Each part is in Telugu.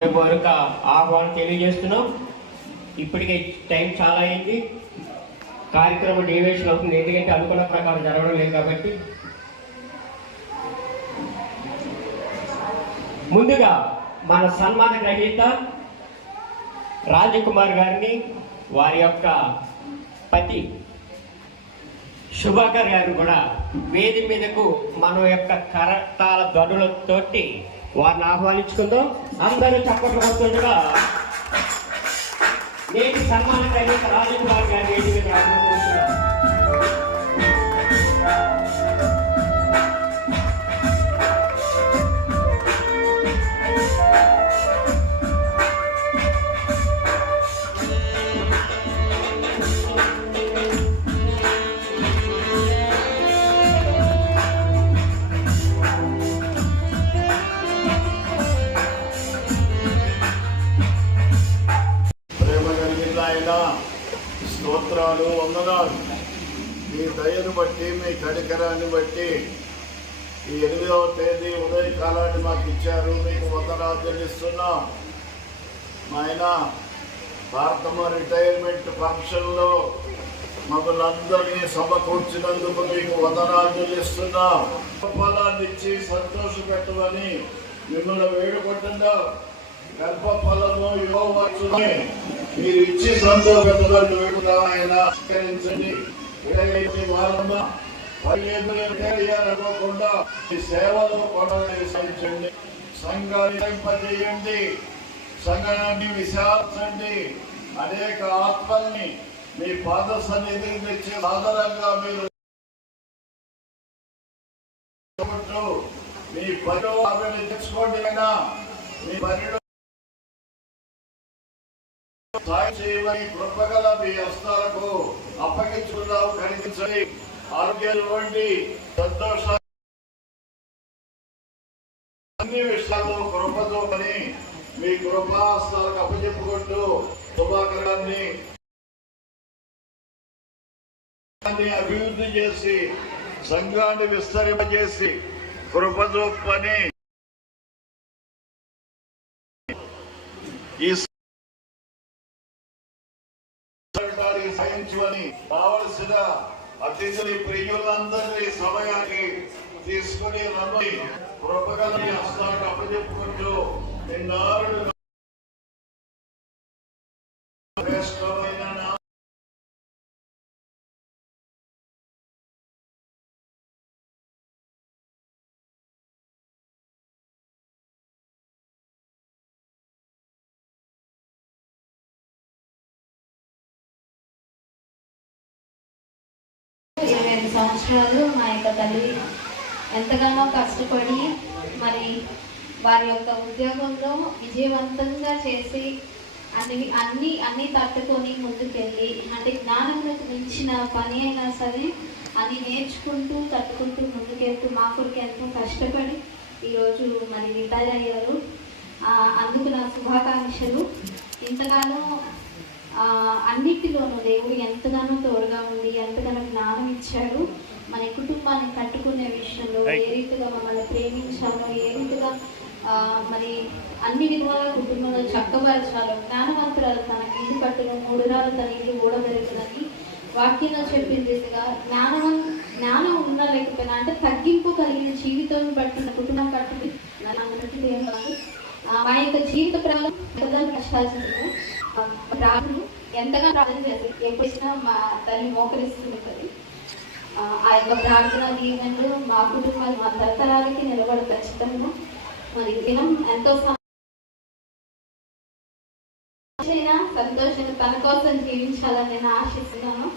వరకు ఆహ్వానం తెలియజేస్తున్నాం. ఇప్పటికే టైం చాలా అయింది, కార్యక్రమం డివేషన్ అవుతుంది, ఎందుకంటే అనుకున్న ప్రకారం జరగడం లేదు కాబట్టి. ముందుగా మన సన్మాన గ్రహీత రాజకుమార్ గారిని వారి యొక్క పతి శుభాకర్ గారు కూడా వేది మీదకు మన యొక్క కరతాల ధ్వనులతోటి వారిని ఆహ్వానించుకుందాం. అందరూ చప్పట్లు కొడుతుండగా నేటి సన్మాన గ్రహీత రాజకుమార్ గారి వేది మీద ఆహ్వానిస్తున్నాం. స్తోత్రాలు, వందనాలు. మీ దయను బట్టి, మీ కనికరాన్ని బట్టి ఈ 8వ తేదీ ఉదయకాలాన్ని మాకు ఇచ్చారు. మీకు వందనాలు చెల్లిస్తున్నాం. ఆయన భారతమ్మ రిటైర్మెంట్ ఫంక్షన్లో మమ్మల్ని అందరినీ సమకూర్చినందుకు మీకు వందనాలు చెల్లిస్తున్నాం. ఫలాన్ని ఇచ్చి సంతోషపెట్టమని మిమ్మల్ని వేడుకుంటున్నాం. గర్భఫలము యువవచ్చుని మీరు ఇచ్చి సంతోషపెట్టమని వేడుకున్నాం. ఆయన స్వీకరించండి. అనుకోకుండా ఈ సేవలో కొనసాగించండి. సంఘాన్ని పెంపజేయండి, సంఘాన్ని విశాల్చండి. అనేక ఆత్మల్ని మీ పాద సన్నిధికి తెచ్చి ఆధారంగా మీరు మీ పనిలో అభివృద్ధి తెచ్చుకోండి. అయినా మీ పనిలో సాయం చేయమని కృపగల మీ హస్తాలకు అప్పగించుకున్నావు. కనిపించండి. ఆరోగ్యాలు ఇవ్వండి, సంతోషాలు, అన్ని విషయాల్లో కృపతో పని మీ కృపాస్తాలకు అప్పచెప్పుకుంటూ శుభాకరాన్ని అభివృద్ధి చేసి సంఘాన్ని విస్తరింపజేసి కృపతో పని ఈ సాయించమని కావలసిన అతిథులు ప్రియులందరినీ సమయాన్ని తీసుకుని రమ్మని కృపగలని హస్తానికి అప్పచెప్పుకుంటూ నిన్నారుడు శ్రేష్టమైన సంవత్సరాలు మా యొక్క తల్లి ఎంతగానో కష్టపడి మరి వారి యొక్క ఉద్యోగంలో విజయవంతంగా చేసి అన్ని తట్టుకొని ముందుకెళ్ళి, అంటే జ్ఞానములకు మించిన పని అయినా సరే అని నేర్చుకుంటూ తట్టుకుంటూ ముందుకెళ్తూ మా కొరకు ఎంతో కష్టపడి ఈరోజు మరి రిటైర్ అయ్యారు. అందుకు నా శుభాకాంక్షలు. ఇంతగానో అన్నిటిలోనూ దేవుడు ఎంతగానో తోడుగా ఉండి ఎంతగానో జ్ఞానం ఇచ్చాడు. మన కుటుంబాన్ని కట్టుకునే విషయంలో ఏ రీతిగా మమ్మల్ని ప్రేమించాలో, ఏ రీతిగా మరి అన్ని విధాలుగా కుటుంబంలో చక్కబరచాలో, జ్ఞానవంతురాలు తన ఇల్లు కట్టును 3 రాళ్ళు తన ఇల్లు ఊడబెరుగుతుందని వాక్యంలో చెప్పింది. జ్ఞానం ఉన్నా లేకపోయినా, అంటే తగ్గింపు కలిగిన జీవితం బట్టి కుటుంబం కట్టుకుని ఏం కాదు. మా యొక్క జీవిత ప్రారంభం కష్టాలు ప్రార్థనలు ఎంతగా ప్రార్థన చేస్తారు. ఎప్పుడైనా మా తల్లి మోకరిస్తుంది. ఆ యొక్క ప్రార్థన దీవెనలు మా కుటుంబాలు మా తరతరాలకి నిలబడి ఖచ్చితంగా మరి దినం ఎంతో సంతోషంగా తన కోసం జీవించాలని నేను ఆశిస్తున్నాను.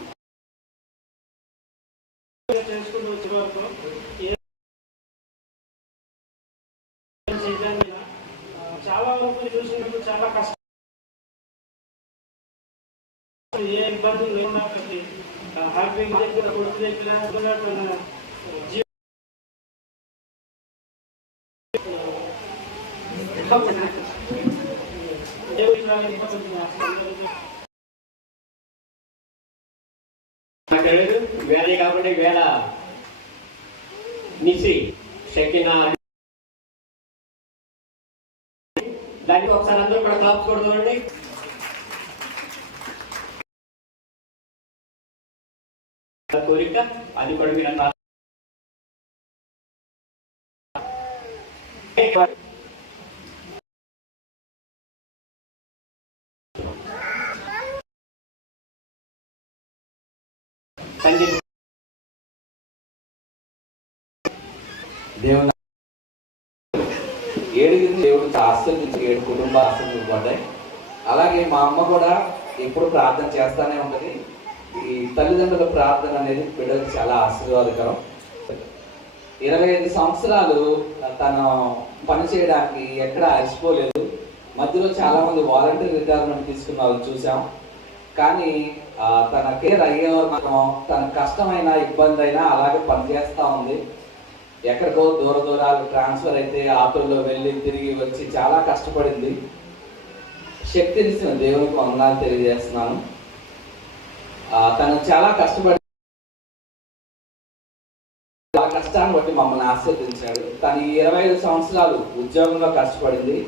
చాలా వరకు చూసినప్పుడు చాలా కష్టం, ఏ ఇబ్బందులు లేకుండా హ్యాపీగా దగ్గర కొడుకు దగ్గర వేరే కాబట్టి వేళ నిసి సెకినా దానికి ఒకసారి అందరూ కూడా క్లాప్స్ కొడుతుందండి. కోరిక అది కూడా మీరు అన్నారు. దేవుని 7 దేవుడికి ఆశీర్వదించి 7 కుటుంబాలు ఆశీర్వదించబడ్డాయి. అలాగే మా అమ్మ కూడా ఎప్పుడు ప్రార్థన చేస్తానే ఉంటుంది. ఈ తల్లిదండ్రుల ప్రార్థన అనేది బిడ్డలకు చాలా ఆశీర్వాదకరం. 25 సంవత్సరాలు తను పని చేయడానికి ఎక్కడ అలసిపోలేదు. మధ్యలో చాలా మంది వాలంటీర్ రిటైర్మెంట్ తీసుకున్న వాళ్ళు చూసాం. కానీ తన కేర్ అయ్యేవారు మాత్రం తన కష్టమైన ఇబ్బంది అయినా అలాగే పనిచేస్తూ ఉంది. ఎక్కడికో దూరాలు ట్రాన్స్ఫర్ అయితే ఆటోలో వెళ్ళి తిరిగి వచ్చి చాలా కష్టపడింది. శక్తినిచ్చిన దేవునికి వందనాలు తెలియజేస్తున్నాను. తను చాలా కష్టపడి ఆ కష్టాన్ని బట్టి మమ్మల్ని ఆశీర్వదించాడు. తను 25 సంవత్సరాలు ఉద్యోగంలో కష్టపడింది.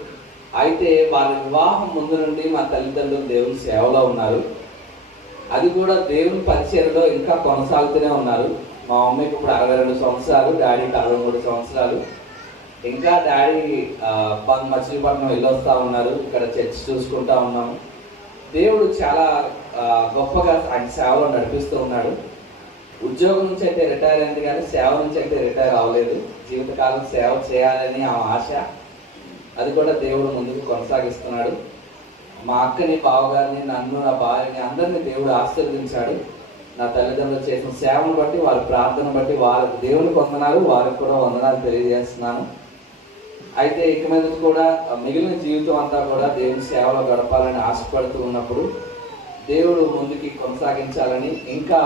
అయితే వారి వివాహం ముందు నుండి మా తల్లిదండ్రులు దేవుని సేవలో ఉన్నారు. అది కూడా దేవుని పరిచర్యలో ఇంకా కొనసాగుతూనే ఉన్నారు. మా మమ్మీకి ఇప్పుడు 62 సంవత్సరాలు, డాడీకి 63 సంవత్సరాలు. ఇంకా డాడీ మచిలీపట్నం వెళ్ళొస్తా ఉన్నారు. ఇక్కడ చర్చ్ చూసుకుంటా ఉన్నాము. దేవుడు చాలా గొప్పగా ఆయన సేవలో నడిపిస్తూ ఉన్నాడు. ఉద్యోగం నుంచి అయితే రిటైర్ అయింది కానీ సేవ నుంచి అయితే రిటైర్ అవ్వలేదు. జీవితకాలం సేవ చేయాలని ఆ ఆశ, అది కూడా దేవుడు ముందుకు కొనసాగిస్తున్నాడు. మా అక్కని, బావగారిని, నన్ను, నా భార్యని అందరినీ దేవుడు ఆశీర్వదించాడు. నా తల్లిదండ్రులు చేసిన సేవను బట్టి, వారి ప్రార్థన బట్టి వారికి దేవునికి వందనాలు, వారికి కూడా వందనాలు తెలియజేస్తున్నాను. అయితే ఇక మీద కూడా మిగిలిన జీవితం అంతా కూడా దేవుని సేవలో గడపాలని ఆశపడుతూ ఉన్నప్పుడు దేవుడు ముందుకి కొనసాగించాలని, ఇంకా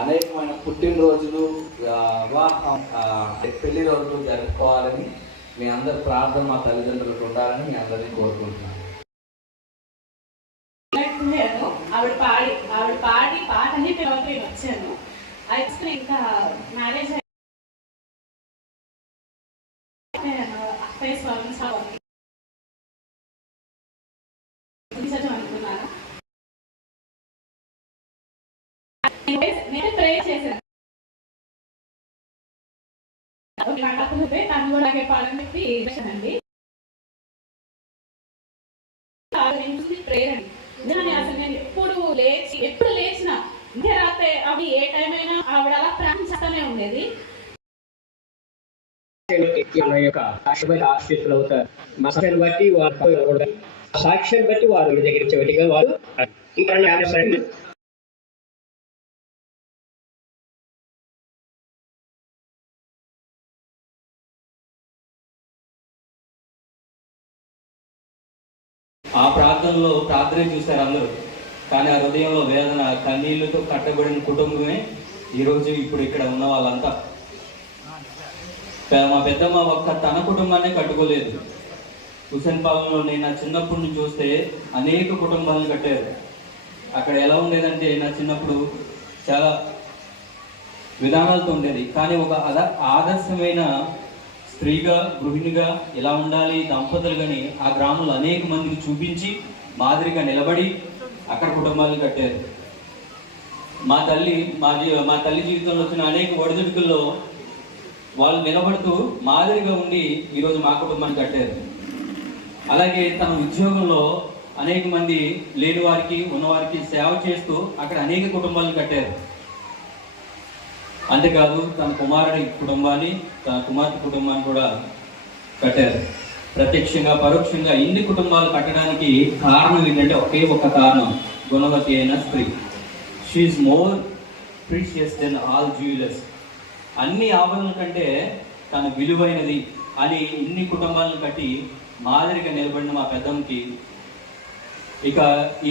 అనేకమైన పుట్టినరోజులు, వివాహం, పెళ్లి రోజులు జరుపుకోవాలని మీ అందరి ప్రార్థన మా తల్లిదండ్రులకు ఉండాలని మీ అందరినీ కోరుకుంటున్నాను. ఆవిడ పాడి పాట అని పిలవకి వచ్చాను. అయితే ఇంకా మ్యారేజ్ అనుకున్నాను. నేను ప్రే చేశాను. తను కూడా పాడని చెప్పి అండి ప్రేయర్ అండి. అసలు నేను ఎప్పుడు లేచిన ఇంకే రాత్రి అవి ఏ టైం అయినా ఆవిడ అలా ప్రార్థన చేస్తానే ఉండేది. సాక్ష్యం బట్టి వారు దగ్గర వారు ఆ ప్రార్థనలో ప్రార్థన చూశారు అందరూ. కానీ ఆ హృదయంలో వేదన, కన్నీళ్లతో కట్టబడిన కుటుంబమే ఈరోజు ఇప్పుడు ఇక్కడ ఉన్న వాళ్ళంతా. మా పెద్దమ్మ ఒక్క తన కుటుంబాన్ని కట్టుకోలేదు. హుసేన్ పాలెంలో నేను నా చిన్నప్పటి నుంచి చూస్తే అనేక కుటుంబాలను కట్టారు. అక్కడ ఎలా ఉండేదంటే నా చిన్నప్పుడు చాలా విధానాలతో ఉండేది. కానీ ఒక ఆదర్శమైన స్త్రీగా, గృహిణిగా ఎలా ఉండాలి దంపతులు కానీ ఆ గ్రామంలో అనేక మందికి చూపించి మాదిరిగా నిలబడి అక్కడ కుటుంబాలను కట్టారు. మా తల్లి జీవితంలో వచ్చిన అనేక ఒడిదుడుకుల్లో వాళ్ళు నిలబడుతూ మాదిరిగా ఉండి ఈరోజు మా కుటుంబాన్ని కట్టారు. అలాగే తన ఉద్యోగంలో అనేక మంది లేని వారికి, ఉన్నవారికి సేవ చేస్తూ అక్కడ అనేక కుటుంబాలను కట్టారు. అంతేకాదు తన కుమారుడి కుటుంబాన్ని, తన కుమార్తె కుటుంబాన్ని కూడా కట్టారు. ప్రత్యక్షంగా, పరోక్షంగా ఇన్ని కుటుంబాలు కట్టడానికి కారణం ఏంటంటే ఒకే ఒక కారణం, గుణవతి అయిన స్త్రీ. She's more precious than all jewellers. అన్ని ఆభరణల కంటే తను విలువైనది అని ఇన్ని కుటుంబాలను కట్టి మాదిరిగా నిలబడిన మా పెద్దమ్మకి ఇక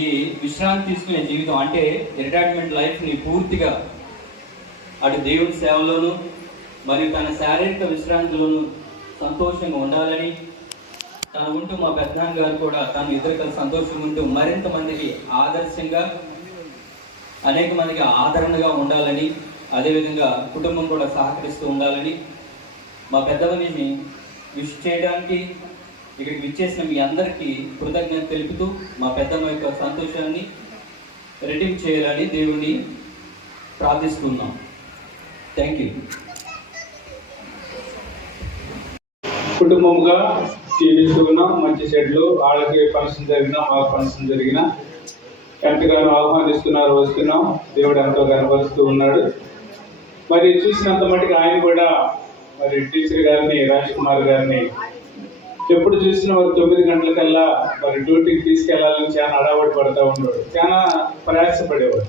ఈ విశ్రాంతి తీసుకునే జీవితం అంటే రిటైర్మెంట్ లైఫ్ని పూర్తిగా అటు దేవుని సేవలోను మరియు తన శారీరక విశ్రాంతిలోను సంతోషంగా ఉండాలని తను ఉంటూ, మా పెద్దనాన్న గారు కూడా తను ఇద్దరు సంతోషంగా ఉంటూ మరింత మందికి ఆదర్శంగా, అనేక మందికి ఆదరణగా ఉండాలని, అదేవిధంగా కుటుంబం కూడా సహకరిస్తూ ఉండాలని మా పెద్దవని విష్ చేయడానికి ఇక్కడికి విచ్చేసిన మీ అందరికీ కృతజ్ఞత తెలుపుతూ మా పెద్దమ్మ యొక్క సంతోషాన్ని రెట్టింపు చేయాలని దేవుణ్ణి ప్రార్థిస్తున్నాం. Thank you. కుటుంబముగా జీవిస్తూ ఉన్నాం. మంచి చెడ్లు, వాళ్ళకి ఫంక్షన్ జరిగినా మాకు ఫంక్షన్ జరిగినా ఎంతగానో ఆహ్వానిస్తున్నారు, వస్తున్నాం. దేవుడు ఎంతో కనపరుస్తూ ఉన్నాడు. మరి చూసినంత మటుకు ఆయన కూడా మరి టీచర్ గారిని, రాజ్ కుమార్ గారిని ఎప్పుడు చూసినా వారు 9 గంటలకల్లా మరి డ్యూటీకి తీసుకెళ్లాలని చాలా హడావుడి పడుతూ ఉండేవాడు, చాలా ప్రయాసపడేవాడు.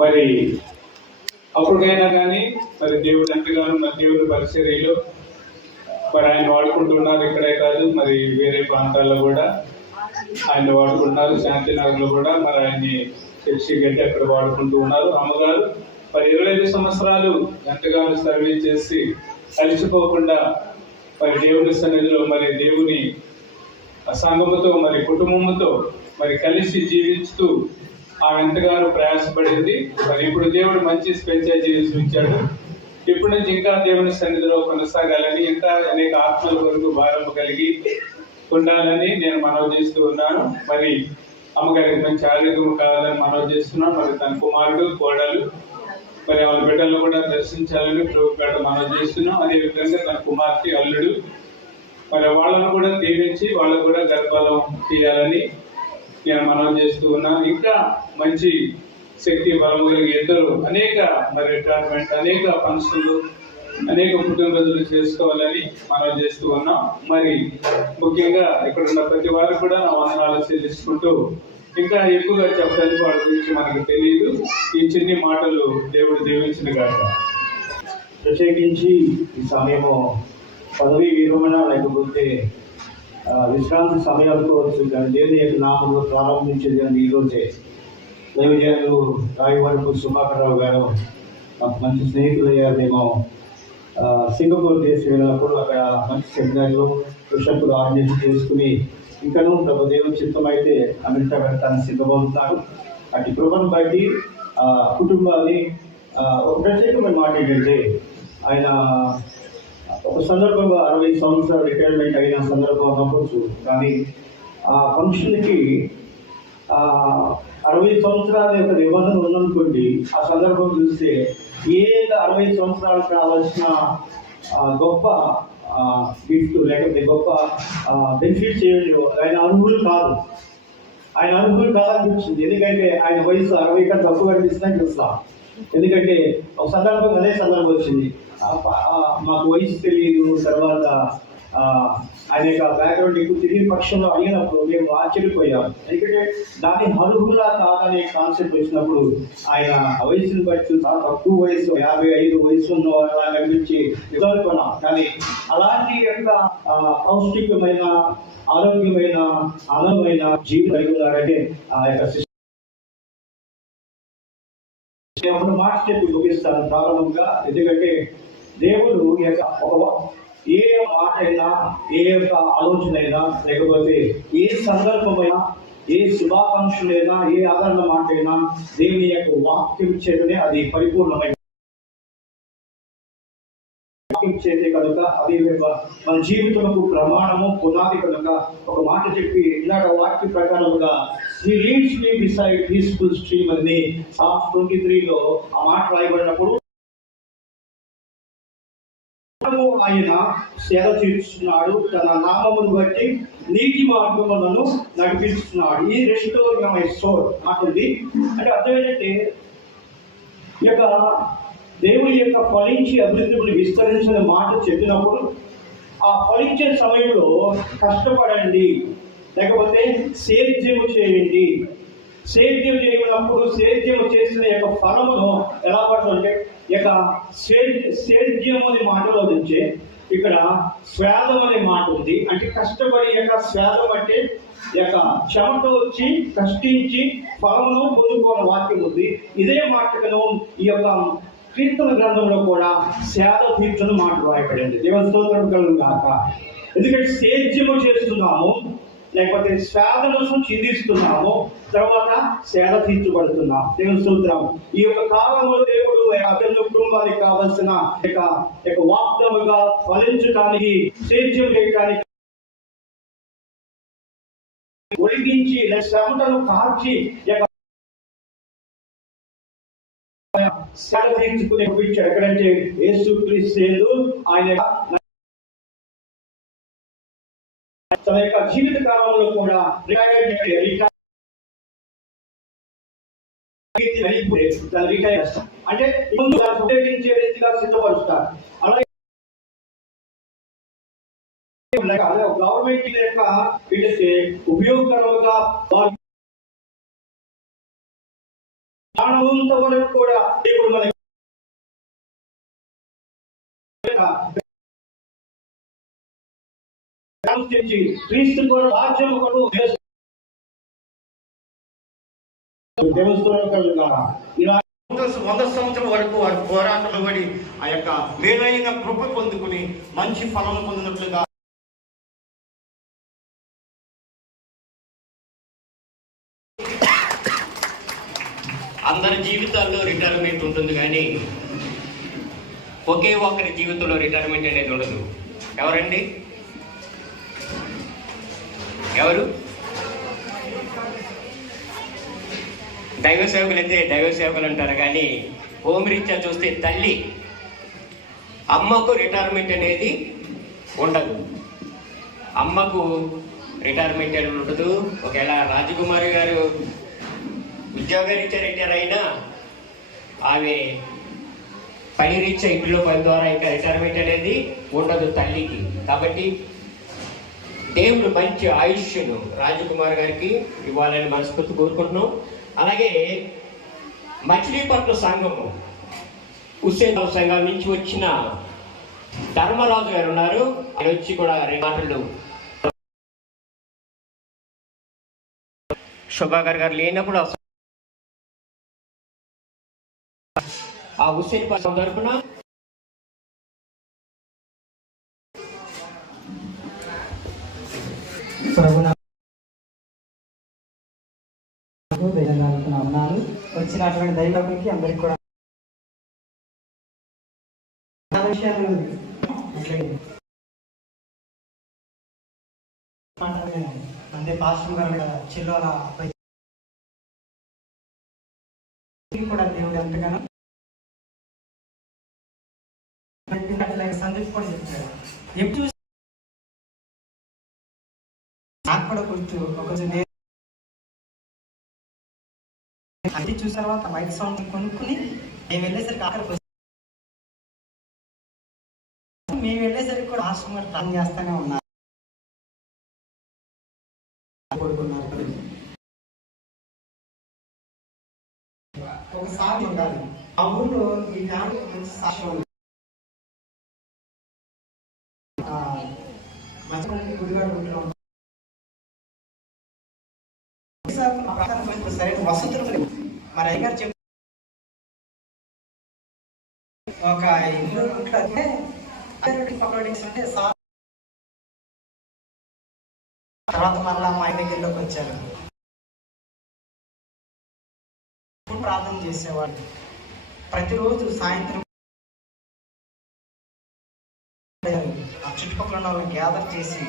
మరి అప్పటికైనా కానీ మరి దేవుడు ఎంతగానో మరి దేవుడి పరిచర్యలో మరి ఆయన వాడుకుంటున్నారు. ఇక్కడే కాదు, మరి వేరే ప్రాంతాల్లో కూడా ఆయన వాడుకుంటున్నారు. శాంతినగర్లో కూడా మరి ఆయన్ని చర్చి గట్టి అక్కడ వాడుకుంటూ ఉన్నారు. అమ్మగారు మరి 25 సంవత్సరాలు ఎంతగానో సర్వీస్ చేసి కలిసిపోకుండా మరి దేవుని సన్నిధిలో మరి దేవుని సంఘముతో మరి కుటుంబంతో మరి కలిసి జీవిస్తూ ఆమె ఎంతగానో ప్రయాసపడింది. మరి ఇప్పుడు దేవుడు మంచి స్వేచ్ఛ జీవించాడు. ఇప్పటి నుంచి ఇంకా దేవుని సన్నిధిలో కొనసాగాలని, ఇంకా అనేక ఆత్మల వరకు భారం కలిగి ఉండాలని నేను మనవి చేస్తూ ఉన్నాను. మరి అమ్మగారికి మంచి ఆరోగ్యం కావాలని మనవి చేస్తున్నాను. మరి తన కుమారుడు, కోడలు మరి వాళ్ళ బిడ్డలను కూడా దర్శించాలని ప్రభుత్వం మనవి చేస్తున్నాం. అదేవిధంగా తన కుమార్తె, అల్లుడు మరి వాళ్ళను కూడా దీవించి వాళ్ళకు కూడా గర్భఫలం తీయాలని నేను మనవి చేస్తూ ఉన్నాను. ఇంకా మంచి శక్తి బలము కలిగి ఇద్దరు అనేక మరి రిటైర్మెంట్, అనేక ఫంక్షన్లు, అనేక పుట్టినరోజులు చేసుకోవాలని మనం చేస్తూ ఉన్నాం. మరి ముఖ్యంగా ఇక్కడ ఉన్న ప్రతి వారికి కూడా నా వందనాలు చెల్లించుకుంటూ, ఇంకా ఎక్కువగా చెప్పడానికి వాడి గురించి మనకు తెలియదు. ఈ చిన్ని మాటలు దేవుడు దీవించిన కాక. ప్రత్యేకించి ఈ సమయము పదవీ విరమణ లేకపోతే విశ్రాంతి సమయాలతో కానీ దేవుని యొక్క నామంలో ప్రారంభించేది అని ఈరోజే దైవజనులు రాయవరపు సుమాకర్రావు గారు నాకు మంచి స్నేహితులు అయ్యారు. మేము సింగపూర్ దేశం వెళ్ళినప్పుడు అక్కడ మంచి సెమినార్లు బిషప్లు ఆర్గనైజ్ చేసుకుని ఇంకనూ ప్రభు దేవుని చిత్తం అయితే అమెరికా వెళ్తానని సిద్ధమవుతున్నారు. అటు కృపను బట్టి కుటుంబాన్ని ఒక ప్రత్యేకమైన మాట ఏంటంటే, ఆయన ఒక సందర్భంగా 60 సంవత్సరాలు రిటైర్మెంట్ అయిన సందర్భం అవ్వచ్చు, కానీ ఆ ఫంక్షన్కి 60 సంవత్సరాల యొక్క నిబంధన ఉందనుకోండి. ఆ సందర్భం చూస్తే 60 సంవత్సరాలకు కావాల్సిన గొప్ప గిఫ్ట్ లేకపోతే గొప్ప బెనిఫిట్స్ ఆయన అర్హులు కాదు. ఆయన అర్హులు కాదనిపించింది. ఎందుకంటే ఆయన వయసు 60 కన్నా తక్కువ అనిపిస్తుందని చూస్తాం. ఎందుకంటే ఒక సందర్భం అదే సందర్భం వచ్చింది. మాకు వయసు తెలియదు. తర్వాత ఆయన యొక్క బ్యాక్గ్రౌండ్ ఎక్కువ తిరిగి పక్షంలో అడిగినప్పుడు మేము ఆశ్చర్యపోయాం. ఎందుకంటే దాని అర్హులా కాదనే కాన్సెప్ట్ వచ్చినప్పుడు ఆయన వయసును బట్టి చాలా తక్కువ వయసు, 55 వయసు ఉన్న వాళ్ళ కనిపించి ఎదుర్కొన్నాం. కానీ అలాంటి యొక్క పౌష్టికమైన, ఆరోగ్యమైన, ఆనందమైన జీవితం కలిగి ఉన్నారంటే ఆ యొక్క ఒక మాట చెప్పి ముగిస్తాను ప్రారంభంగా. ఎందుకంటే దేవుడు ఏ మాట అయినా, ఏ యొక్క ఆలోచన అయినా, లేకపోతే ఏ సందర్భమైనా, ఏ శుభాకాంక్షలైనా, ఏ ఆదరణ మాట అయినా దేవుని యొక్క వాక్యం చేతనే అది పరిపూర్ణమైన వాక్యం చేతే కనుక అది మన జీవితముకు ప్రమాణము, పునాది కనుక ఒక మాట చెప్పి ఇలాంటి వాక్య ప్రకారముగా He leads me beside peaceful stream అని Psalms 23లో ఆ మాట రాయబడినప్పుడు ఆయన సేవ తీర్చున్నాడు, తన నామమును బట్టి నీతి మార్గములను నడిపిస్తున్నాడు. ఈ రెస్టోర్ మై సోల్ అంటుంది. అంటే అర్థం ఏంటంటే, ఈ యొక్క దేవుని యొక్క ఫలించి అభివృద్ధిని విస్తరించిన మాట చెప్పినప్పుడు ఆ ఫలించే సమయంలో కష్టపడండి, లేకపోతే సేద్యము చేయండి. సేద్యం చేయనప్పుడు సేద్యము చేసిన యొక్క ఫలమును ఎలా పడుతుందంటే, ఇక సేద్యం అనే మాటలో నుంచే ఇక్కడ స్వేదం అనే మాట ఉంది. అంటే కష్టపడి యొక్క స్వేదం అంటే యొక్క చెమట వచ్చి కష్టించి ఫలమును పొందుకోని వాక్యం ఉంది. ఇదే మాటను ఈ యొక్క కీర్తన గ్రంథంలో కూడా సేద తీర్చును మాట రాయబడింది. దేవుని స్తోత్రం కలుగును గాక. ఎందుకంటే సేద్యము చేస్తున్నాము, లేకపోతే స్వేదను చిందిస్తున్నాము, తర్వాత సేద తీర్చబడుతున్నాం. దేవుని స్తోత్రం. ఈ యొక్క కాలంలో దేవుడు అతని కుటుంబానికి కావలసిన వాగ్దానముగా ఫలించడానికి, సేద్యం చేయడానికి ఒలిగించి శ్రమటను కార్చి సేవ తీర్చుకుని పంపించాడు. ఎక్కడంటే యేసుక్రీస్తు ఆయన తన యొక్క జీవిత కాలంలో కూడా అంటే ముందు ఉపయోగించే రీతిగా సిద్ధపరుస్తారు. అలాగే గవర్నమెంట్ యొక్క వీళ్ళకి ఉపయోగకరంగా ప్రాణంత వరకు కూడా ఇప్పుడు మనకి క్రీస్తు కూడా రాజ్యం కొడు 100 సంవత్సరం వరకు వారు పోరాటంలో పడి ఆ యొక్క మేలైన కృప పొందుకుని మంచి ఫలం పొందినట్లుగా అందరి జీవితాల్లో రిటైర్మెంట్ ఉంటుంది, కానీ ఒకే ఒక్కరి జీవితంలో రిటైర్మెంట్ అనేది ఉండదు. ఎవరండి? ఎవరు? దైవ సేవకులు అయితే దైవ సేవకులు అంటారు, కానీ హోమ్ రీత్యా చూస్తే తల్లి అమ్మకు రిటైర్మెంట్ అనేది ఉండదు. అమ్మకు రిటైర్మెంట్ అనేది ఉండదు. ఒకవేళ రాజకుమారి గారు ఉద్యోగరీత్యా రిటైర్ అయినా ఆమె పని రీత్యా ఇంట్లో పని ద్వారా ఇంకా రిటైర్మెంట్ అనేది ఉండదు తల్లికి. కాబట్టి దేవుడు మంచి ఆయుష్ను రాజకుమార్ గారికి ఇవ్వాలని మనస్ఫూర్తి కోరుకుంటున్నాం. అలాగే మచిలీపట్నం సంఘము హుస్సేన్ సంఘం నుంచి వచ్చిన ధర్మరాజు గారు ఉన్నారు. ఆయన వచ్చి కూడా 2 మాటలు శోభాగారు గారు లేనప్పుడు ఆ హుస్సేన్ పట్నం తరపున ఉన్నాను. వచ్చినటువంటి దైవకులకి అందరికి కూడా అంటే పాస్టర్ గారు చిల్లోల కూడా దేవుడు ఎంతగానో సందీప్ కూడా చెప్తారు. ఎప్పుడు నాకు కూడా గుర్తు ఒకరోజు అన్ని చూసిన తర్వాత మైక్ సౌండ్ కొనుక్కుని మేము వెళ్ళేసరికి అక్కడికి మేము వెళ్ళేసరికి కూడా మాస్టర్ గారు ప్లాన్ చేస్తూనే ఉన్నారు. ఒకసారి ఉండాలి ఆ ఊళ్ళో ఈ ఫ్యామిలీ మంచి సాక్ష్యం ఉంది. మంచి గుడిగాడు ఊళ్ళో సరైన వసతులు మరి అయ్యగారు చెప్పి ఒక ఇల్లు అంటే తర్వాత మళ్ళా మా దగ్గరలోకి వచ్చారు. ప్రార్థన చేసేవాళ్ళు ప్రతిరోజు సాయంత్రం ఆ చుట్టుపక్కల ఉన్న వాళ్ళని గ్యాదర్ చేసి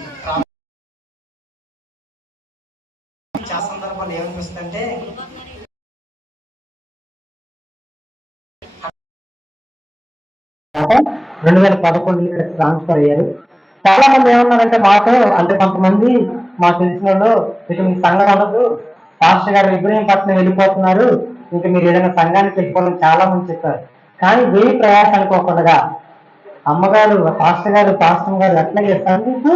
చాలా సందర్భాలు ఏమనిపిస్తుందంటే 2011 ట్రాన్స్ఫర్ అయ్యారు. చాలా మంది ఏమన్నారంటే మాకు అంటే కొంతమంది మా తెలిసిన వాళ్ళు ఇక మీ సంఘం ఉండదు, పాస్టర్ గారు ఇబ్రహీంపట్నం వెళ్ళిపోతున్నారు, ఇంకా మీరు ఏదైనా సంఘానికి వెళ్ళిపోవాలని చాలా మంది చెప్పారు. కానీ వేయి ప్రయాసం అనుకోకుండా అమ్మగారు పాస్టర్ గారు అట్లాగే సందీప్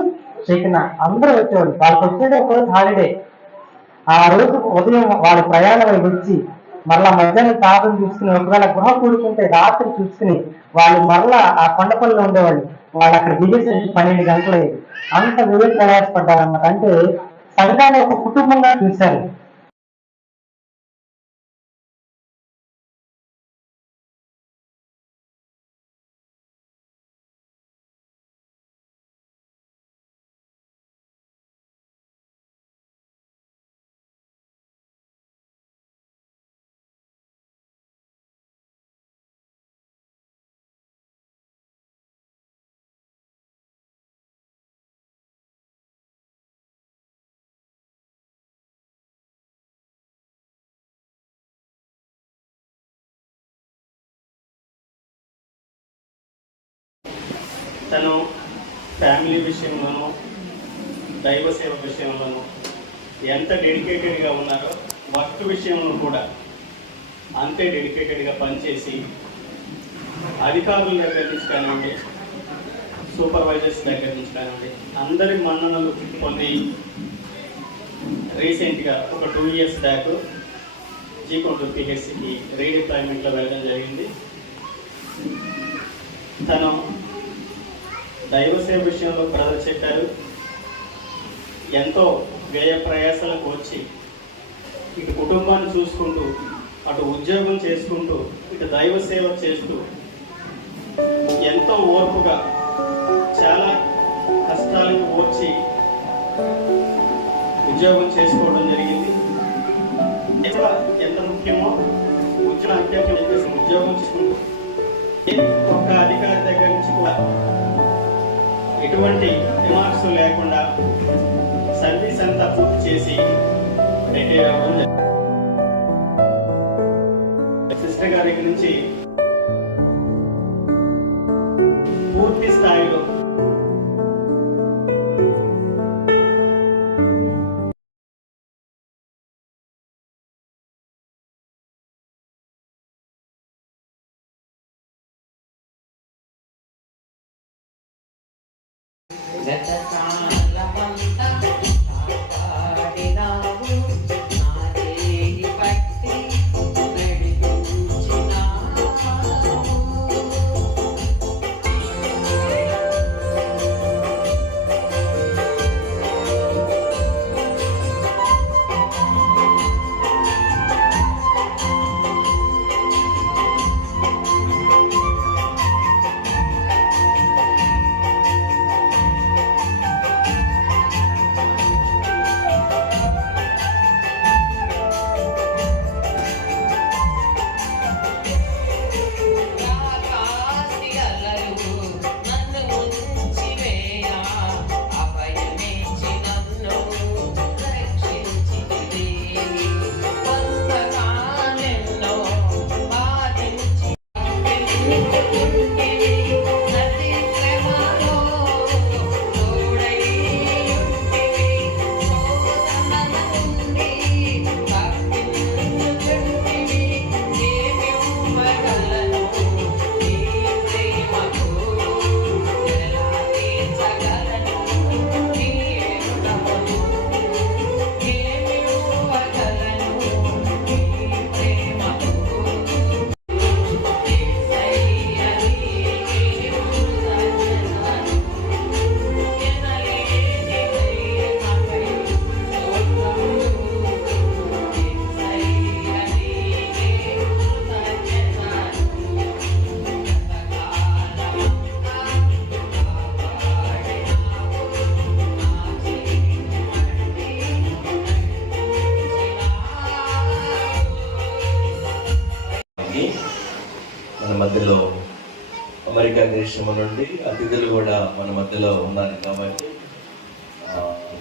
చేసిన అందరూ వచ్చేవాళ్ళు. వాళ్ళకి వచ్చేది ఒకరోజు హాలిడే. ఆ రోజు ఉదయం వాళ్ళ ప్రయాణం వచ్చి మరలా మధ్యాహ్నం ప్రార్థన చూసుకుని ఒకవేళ గృహ కూడుకుంటే రాత్రి చూసుకుని వాళ్ళు మరలా ఆ కొండపల్లిలో ఉండేవాళ్ళు. వాళ్ళు అక్కడ దిగేసరికి 12 గంటలు అయ్యేది. అంత ప్రయాసపడ్డారు అన్నమాట. అంటే సంఘాన్ని ఒక కుటుంబంగా చూశారు. తను ఫ్యామిలీ విషయంలోనూ దైవ సేవ విషయంలోనూ ఎంత డెడికేటెడ్గా ఉన్నారో వర్క్ విషయంలో కూడా అంతే డెడికేటెడ్గా పనిచేసి అధికారుల దగ్గర నుంచి కానివ్వండి, సూపర్వైజర్స్ దగ్గర నుంచి కానివ్వండి, అందరి మన్ననలు పొంది రీసెంట్గా ఒక 2 years బ్యాక్ జీకొండూరు పిహెచ్సికి రీడిప్లాయ్మెంట్లో వెళ్ళడం జరిగింది. తను దైవసేవ విషయంలో బ్రదర్ చెప్పారు, ఎంతో వ్యయ ప్రయాసాలకు వచ్చి ఇటు కుటుంబాన్ని చూసుకుంటూ, అటు ఉద్యోగం చేసుకుంటూ, ఇటు దైవ సేవ చేస్తూ ఎంతో ఓర్పుగా చాలా కష్టాలకు వచ్చి ఉద్యోగం చేసుకోవడం జరిగింది. ఎంత ముఖ్యమో ఉద్యోగం చేసుకుంటూ ఒక్క అధికారి దగ్గర నుంచి కూడా ఎటువంటి రిమార్క్స్ లేకుండా సర్వీస్ అంతా పూర్తి చేసి రిటైర్ అవ్వడం. సిస్టర్ గారి దగ్గర నుంచి పూర్తి స్థాయిలో మన మధ్యలో అమెరికా దేశం నుండి అతిథులు కూడా మన మధ్యలో ఉన్నారు కాబట్టి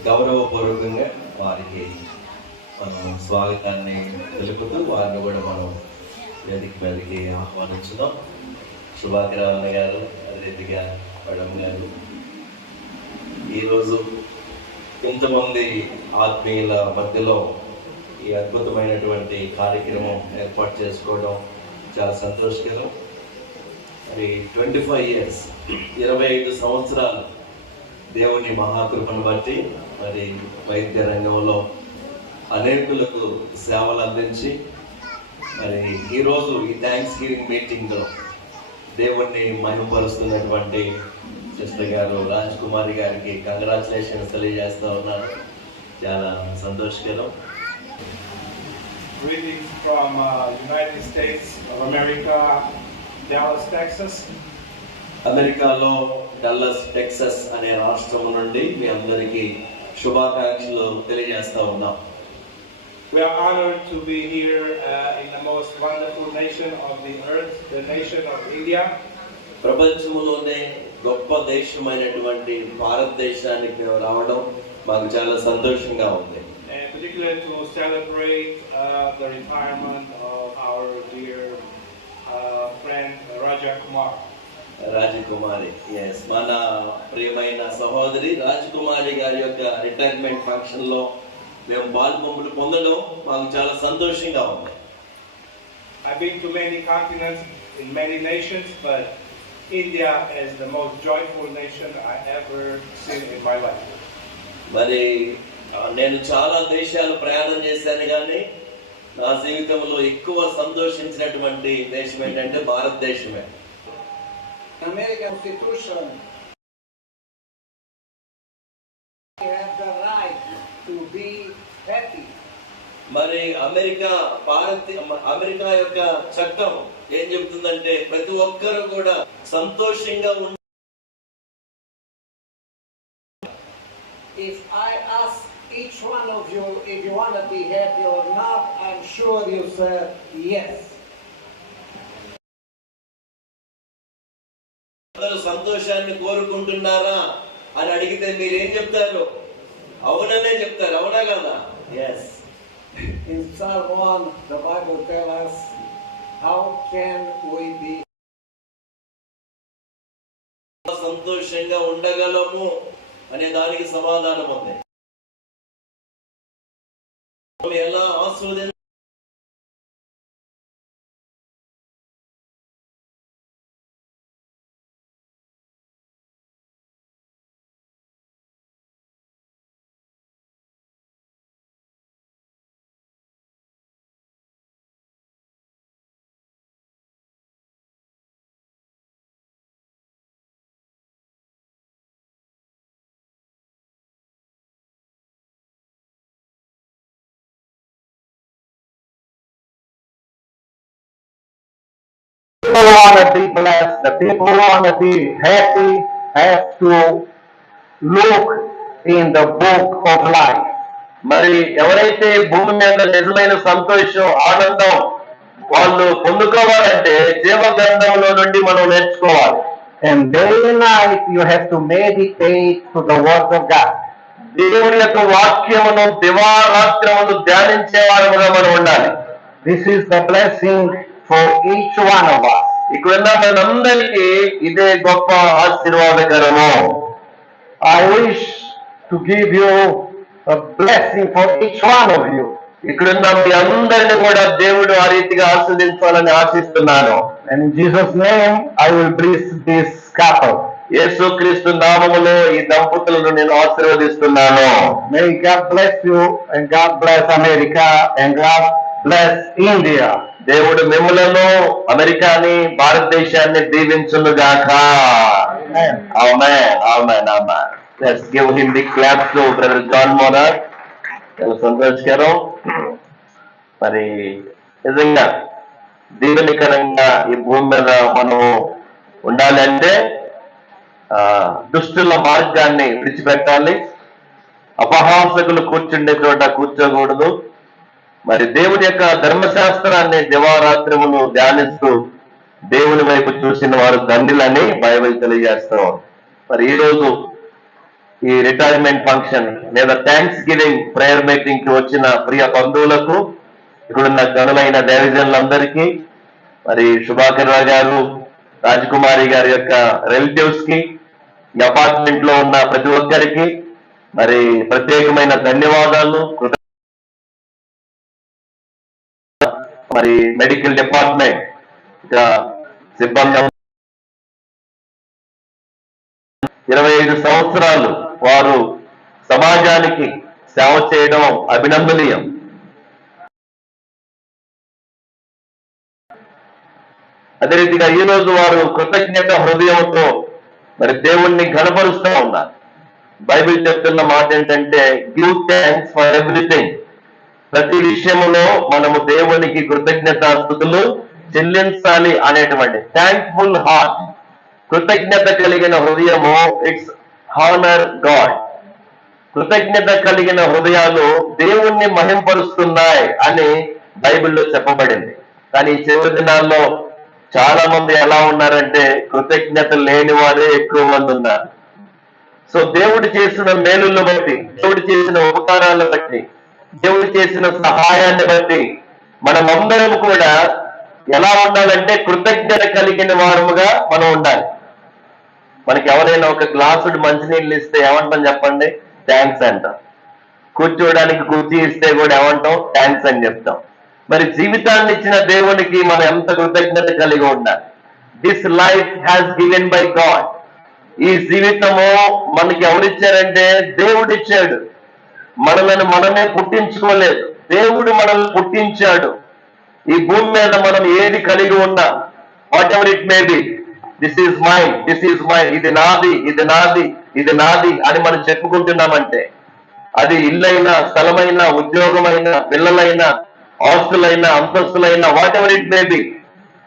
గౌరవపూర్వకంగా వారికి మనం స్వాగతాన్ని తెలుపుతూ వారిని కూడా మనం వేదిక మీదకి ఆహ్వానించుదాం. శుభాకరావణ గారు, అదేవిధంగా మేడం గారు, ఈరోజు ఇంతమంది ఆత్మీయుల మధ్యలో ఈ అద్భుతమైనటువంటి కార్యక్రమం ఏర్పాటు చేసుకోవడం చాలా సంతోషకరం. మరి 25 years 25 సంవత్సరాలు దేవుని మహాకృపను బట్టి మరి వైద్య రంగంలో అనేకులకు సేవలు అందించి మరి ఈరోజు ఈ థ్యాంక్స్ గివింగ్ మీటింగ్లో దేవుణ్ణి మహిమపరుస్తున్నటువంటి సిస్టర్ గారు రాజ్ కుమారి గారికి కంగ్రాచులేషన్స్ తెలియజేస్తా ఉన్నాను. చాలా సంతోషకరం. Greetings from United States of America, Dallas, Texas. అమెరికాలో డల్లస్ టెక్సస్ అనే రాష్ట్రం నుండి మీ అందరికీ శుభాకాంక్షలు తెలియజేస్తా ఉన్నాం. We are honored to be here in the most wonderful nation of the earth, the nation of India. ప్రపంచంలోనే గొప్ప దేశమైనటువంటి భారతదేశానికి మేము రావడం మాకు చాలా సంతోషంగా ఉంది. And particularly to celebrate the retirement of our dear friend Raja Kumar. Rajakumari, yes, మన ప్రియమైన సహోదరి రాజకుమారి గారి యొక్క రిటైర్మెంట్ ఫంక్షన్ లో మేము పాల్పొంపులు పొందడం మాకు చాలా సంతోషంగా ఉంది. I've been to many continents in many nations, but India is the most joyful nation I ever seen in my life. మరి నేను చాలా దేశాలు ప్రయాణం చేశాను, కానీ నా జీవితంలో ఎక్కువ సంతోషించినటువంటి దేశం ఏంటంటే భారతదేశమే. American Constitution have the right to be happy. మరి అమెరికా యొక్క చట్టం ఏం చెబుతుందంటే ప్రతి ఒక్కరూ కూడా సంతోషంగా ఉండాలి. If I ask each one of you if you want to be happy or not, I'm sure you say yes. అందరూ సంతోషాన్ని కోరుకుంటున్నారా అని అడిగితే మీరేం చెప్తారు? అవుననే చెప్తారు, అవునా కదా? Yes. In Psalm 1, the Bible tells us, how can we be సంతోషంగా ఉండగలము అనే దానికి సమాధానం ఉంది. ఎలా ఆస్వాదించాలి? People want to be blessed, the people who want to be happy have to look in the book of life. మరి ఎవరైతే భూమి మీద నిజమైన సంతోషం, ఆనందం వాళ్ళు పొందుకోవాలంటే జీవ గ్రంథంలో నుండి మనం నేర్చుకోవాలి. And day and night you have to meditate to the word of God. దేవుని యొక్క వాక్యమును దివారాత్రమును ధ్యానించే వారముగా మనం ఉండాలి. This is the blessing for each one of us. ఇక్కడున్న మనందరికీ ఇదే గొప్ప ఆశీర్వాదకరము. I wish to give you a blessing for each one of you. ఇక్కడున్న మీ అందరిని కూడా దేవుడు ఆ రీతిగా ఆశీర్వదించాలని ఆశిస్తున్నాను. And in Jesus' name I will bless this couple. యేసుక్రీస్తు నామములో ఈ దంపతులను నేను ఆశీర్వదిస్తున్నాను. May God bless you and God bless America and God bless India. దేవుడు మిమ్ములను, అమెరికాని, భారతదేశాన్ని దీవించునుగాక. ఆమేన్, ఆమేన్, ఆమేన్. Let's give him the clap to Brother John Monar. చాలా సంతోషకరం. మరి నిజంగా దీవెనకరంగా ఈ భూమి మీద మనం ఉండాలంటే దుష్టుల మార్గాన్ని విడిచిపెట్టాలి. అపహాసకులు కూర్చుండే చోట కూర్చోకూడదు. మరి దేవుని యొక్క ధర్మశాస్త్రాన్ని దివారాత్రములు ధ్యానిస్తూ దేవుని వైపు చూసిన వారు తండ్రులని బైబిల్ తెలియజేస్తాం. మరి ఈరోజు ఈ రిటైర్మెంట్ ఫంక్షన్ లేదా థ్యాంక్స్ గివింగ్ ప్రేయర్ మీటింగ్ కి వచ్చిన ప్రియ బంధువులకు, ఇక్కడున్న గనులైన దైవజనులందరికీ, మరి సుభాకర్ రావు గారు, రాజకుమారి గారి యొక్క రిలేటివ్స్ కి, ఈ అపార్ట్మెంట్ లో ఉన్న ప్రతి ఒక్కరికి మరి ప్రత్యేకమైన ధన్యవాదాలు. మరి మెడికల్ డిపార్ట్మెంట్ సిబ్బంది 25 సంవత్సరాలు వారు సమాజానికి సేవ చేయడం అభినందనీయం. అదే రీతిగా ఈ రోజు వారు కృతజ్ఞత హృదయంతో మరి దేవుణ్ణి ఘనపరుస్తూ ఉన్నారు. బైబిల్ చెప్తున్న మాట ఏంటంటే గివ్ థ్యాంక్స్ ఫర్ ఎవ్రీథింగ్. ప్రతి విషయంలో మనము దేవునికి కృతజ్ఞతాస్తుతులు చెల్లించాలి అనేటువంటి థ్యాంక్ఫుల్ హార్ట్, కృతజ్ఞత కలిగిన హృదయము ఇట్స్ హానర్ గాడ్. కృతజ్ఞత కలిగిన హృదయాలు దేవుణ్ణి మహింపరుస్తున్నాయి అని బైబిల్లో చెప్పబడింది. కానీ ఈ చివరి దినాల్లో చాలా మంది ఎలా ఉన్నారంటే కృతజ్ఞత లేని వారే ఎక్కువ మంది ఉన్నారు. సో దేవుడు చేసిన మేలులను బట్టి, దేవుడు చేసిన ఉపకారాలను బట్టి, దేవుడు చేసిన సహాయాన్ని బట్టి మనమందరం కూడా ఎలా ఉండాలంటే కృతజ్ఞత కలిగిన వారముగా మనం ఉండాలి. మనకి ఎవరైనా ఒక గ్లాసుడు మంచినీళ్ళు ఇస్తే ఏమంటాం చెప్పండి? థ్యాంక్స్ అంటాం. కూర్చోవడానికి కుర్చీ ఇస్తే కూడా ఏమంటాం? థ్యాంక్స్ అని చెప్తాం. మరి జీవితాన్ని ఇచ్చిన దేవునికి మనం ఎంత కృతజ్ఞత కలిగి ఉండాలి. This life has given by God. ఈ జీవితము మనకి ఎవరిచ్చారంటే దేవుడు ఇచ్చాడు. మనల్ని మనమే పుట్టించుకోలేదు, దేవుడు మనల్ని పుట్టించాడు. ఈ భూమి మీద మనం ఏది కలిగి ఉన్నా, whatever it may be, this is mine, this is mine, ఇది నాది, ఇది నాది, ఇది నాది అని మనం చెప్పుకుంటున్నామంటే, అది ఇల్లైనా, స్థలమైనా, ఉద్యోగమైనా, పిల్లలైనా, ఆస్తులైనా, అంతస్తులైనా, whatever it may be,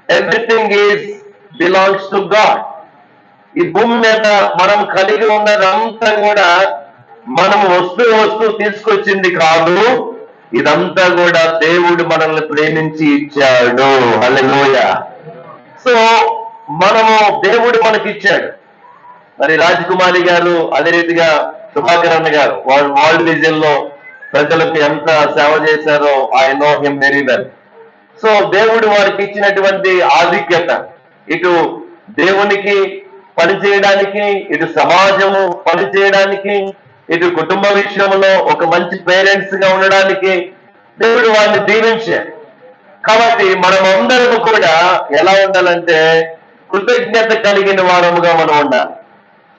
everything is belongs to God. ఈ భూమి మీద మనం కలిగి ఉన్నదంతా కూడా మనం వస్తూ తీసుకొచ్చింది కాదు, ఇదంతా కూడా దేవుడు మనల్ని ప్రేమించి ఇచ్చాడు. హల్లెలూయా. సో మనము దేవుడు మనకిచ్చాడు. మరి రాజకుమారి గారు, అదే రీతిగా సుభాకర్ అన్న గారు వరల్డ్ విజన్ లో ప్రజలకు ఎంత సేవ చేశారో I know him very well. So దేవుడు వారికి ఇచ్చినటువంటి ఆధిక్యత, ఇటు దేవునికి పనిచేయడానికి, ఇటు సమాజము పనిచేయడానికి, ఇటు కుటుంబ విషయంలో ఒక మంచి పేరెంట్స్ గా ఉండడానికి దేవుడు వారిని దీవించాడు. కాబట్టి మనం అందరం కూడా ఎలా ఉండాలంటే కృతజ్ఞత కలిగిన వారముగా మనం ఉండాలి.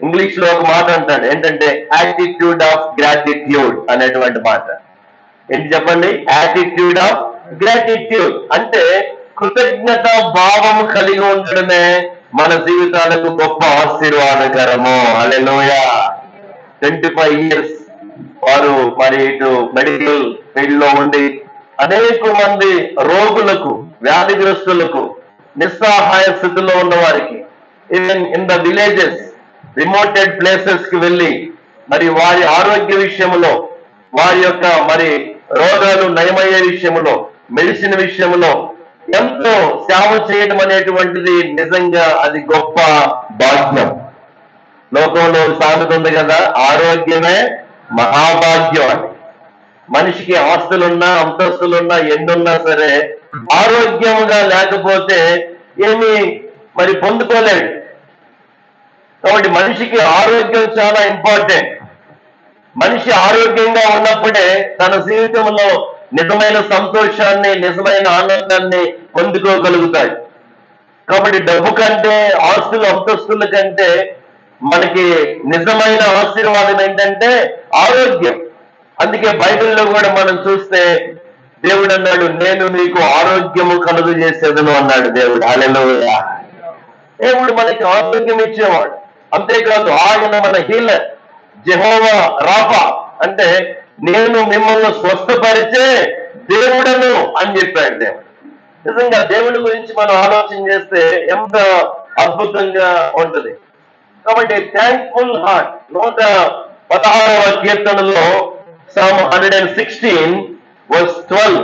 ఇంగ్లీష్ లో ఒక మాట అంటాడు, ఏంటంటే యాటిట్యూడ్ ఆఫ్ గ్రాటిట్యూడ్ అనేటువంటి మాట. ఏంటి చెప్పండి? యాటిట్యూడ్ ఆఫ్ గ్రాటిట్యూడ్ అంటే కృతజ్ఞత భావం కలిగి ఉండడమే మన జీవితాలకు గొప్ప ఆశీర్వాదకరము. హల్లెలూయా. 25 years వారు మరి ఇటు మెడికల్ ఫీల్డ్ లో ఉండి అనేక మంది రోగులకు, వ్యాధిగ్రస్తులకు, నిస్సహాయ స్థితిలో ఉన్న వారికి, even in the villages, రిమోటెడ్ places కి వెళ్ళి మరి వారి ఆరోగ్య విషయంలో, వారి యొక్క మరి రోగాలు నయమయ్యే విషయంలో, మెడిసిన్ విషయంలో ఎంతో సేవ చేయడం అనేటువంటిది నిజంగా అది గొప్ప భాగ్యం. లోకంలో సామెత ఉంది కదా, ఆరోగ్యమే మహాభాగ్యం అని. మనిషికి ఆస్తులున్నా, అంతస్తులున్నా, ఎన్నున్నా సరే ఆరోగ్యంగా లేకపోతే ఏమి మరి పొందుకోలేడు. కాబట్టి మనిషికి ఆరోగ్యం చాలా ఇంపార్టెంట్. మనిషి ఆరోగ్యంగా ఉన్నప్పుడే తన జీవితంలో నిజమైన సంతోషాన్ని, నిజమైన ఆనందాన్ని పొందుకోగలుగుతాడు. కాబట్టి డబ్బు కంటే, ఆస్తులు అంతస్తుల కంటే మనకి నిజమైన ఆశీర్వాదం ఏంటంటే ఆరోగ్యం. అందుకే బైబిల్లో కూడా మనం చూస్తే దేవుడు అన్నాడు, నేను నీకు ఆరోగ్యము కలుగు చేసేదను అన్నాడు దేవుడు. హల్లెలూయా. దేవుడు మనకి ఆరోగ్యం ఇచ్చేవాడు. అంతేకాదు ఆయన మన హీలర్, జెహోవా రాఫా అంటే నేను మిమ్మల్ని స్వస్థపరిచే దేవుడను అని చెప్పాడు దేవుడు. నిజంగా దేవుడి గురించి మనం ఆలోచన చేస్తే ఎంత అద్భుతంగా ఉంటది. కాబట్టి థ్యాంక్ఫుల్ హార్ట్. 116వ కీర్తనలో Psalm 116 verse 12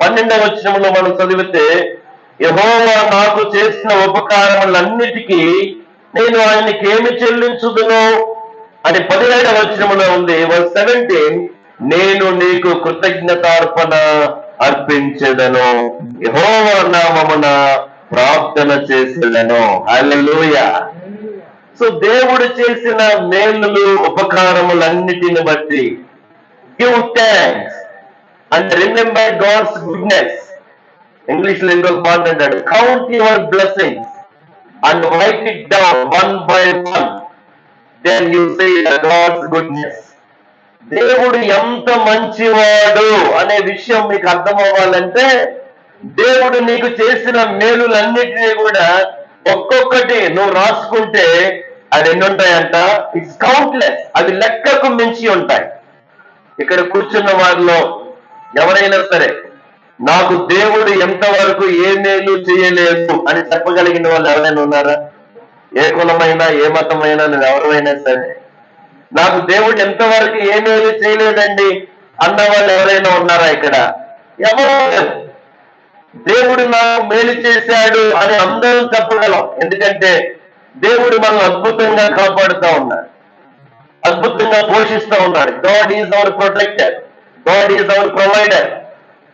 12వ వచనంలో మనం చదివితే, యెహోవా నాకు చేసిన ఉపకారములన్నిటికీ నేను ఆయనకి ఏమి చెల్లించుదును అని 17వ వచనంలో ఉంది. verse 17 నేను నీకు కృతజ్ఞతార్పణ అర్పించెదను, యెహోవా నామమున ప్రార్థన చేసేదను. హల్లెలూయా. సో దేవుడు చేసిన మేలులు, ఉపకారములన్నిటిని బట్టి give thanks and remember God's goodness. English లో ఇంకొక మాట అంటాడు, count your blessings and write it down one by one, then you see God's goodness. దేవుడు ఎంత మంచివాడు అనే విషయం మీకు అర్థం అవ్వాలంటే దేవుడు నీకు చేసిన మేలులన్నిటినీ కూడా ఒక్కొక్కటి నువ్వు రాసుకుంటే అది ఎన్ని ఉంటాయంట? It's countless. అవి లెక్కకు మించి ఉంటాయి. ఇక్కడ కూర్చున్న వారిలో ఎవరైనా సరే నాకు దేవుడు ఎంతవరకు ఏ మేలు చేయలేదు అని చెప్పగలిగిన వాళ్ళు ఎవరైనా ఉన్నారా? ఏ కులమైనా, ఏ మతమైనా, నువ్వు ఎవరైనా సరే నాకు దేవుడు ఎంతవరకు ఏ మేలు చేయలేదండి అన్న వాళ్ళు ఎవరైనా ఉన్నారా ఇక్కడ? ఎవరు లేరు. దేవుడు నాకు మేలు చేశాడు అని అందరం చెప్పగలం. ఎందుకంటే దేవుడు మనం అద్భుతంగా కాపాడుతూ ఉన్నాడు, అద్భుతంగా పోషిస్తూ ఉన్నాడు. God is our protector, God is our provider,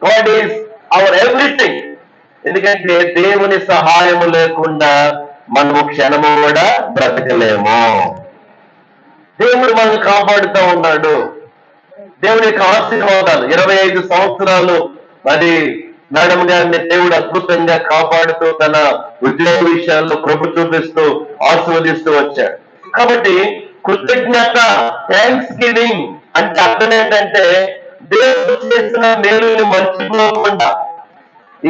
God is our everything. ఎందుకంటే దేవుని సహాయము లేకుండా మనము క్షణము కూడా బ్రతకలేము. దేవుడు మనల్ని కాపాడుతూ ఉన్నాడు. దేవుడి యొక్క ఆశీర్వాదాలు 25 సంవత్సరాలు మరి మేడం గారిని దేవుడు అద్భుతంగా కాపాడుతూ తన ఉద్యోగ విషయాల్లో కృప చూపిస్తూ ఆశీర్వదిస్తూ వచ్చాడు. కాబట్టి కృతజ్ఞత, థ్యాంక్స్ గివింగ్ అంటే అర్థం ఏంటంటే దేవుడు చేసిన మేలుని మర్చిపోకుండా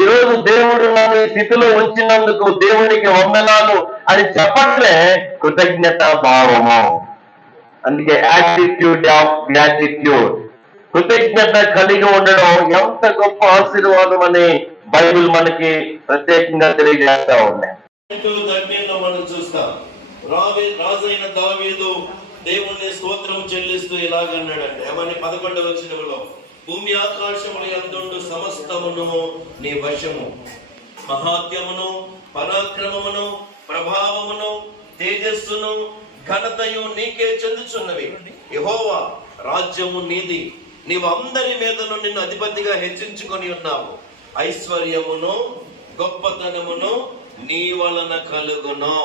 ఈరోజు దేవుడు నన్ను ఈ స్థితిలో ఉంచినందుకు దేవునికి వందనాలు అని చెప్పట్లే కృతజ్ఞత భావము. అందుకే యాటిట్యూడ్ ఆఫ్ గ్రాటిట్యూడ్, కృతజ్ఞత కలిగి ఉండడం ఎంత గొప్ప ఆశీర్వాదం అని బైబిల్ మనకి ప్రత్యేకంగా తెలియజేస్తా ఉన్నాయి. మనం చూస్తాం రాజైన దావీదు దేవుణ్ణి స్తోత్రం చెల్లిస్తూ ఇలాగన్నాడంటే ఏమని 11వ వచనంలో, భూమి ఆకాశముల యందుండు సమస్తమును నీ వశము, మహాత్యమును పరాక్రమమును ప్రభావమును తేజస్సును ఘనతయు నీకే చెందుచున్నవి. యెహోవా రాజ్యము నీది, నీవు అందరి మీదను నిన్ను అధిపతిగా హెచ్చించుకొని ఉన్నావు. ఐశ్వర్యమును గొప్పతనమును నీ వలన కలుగును.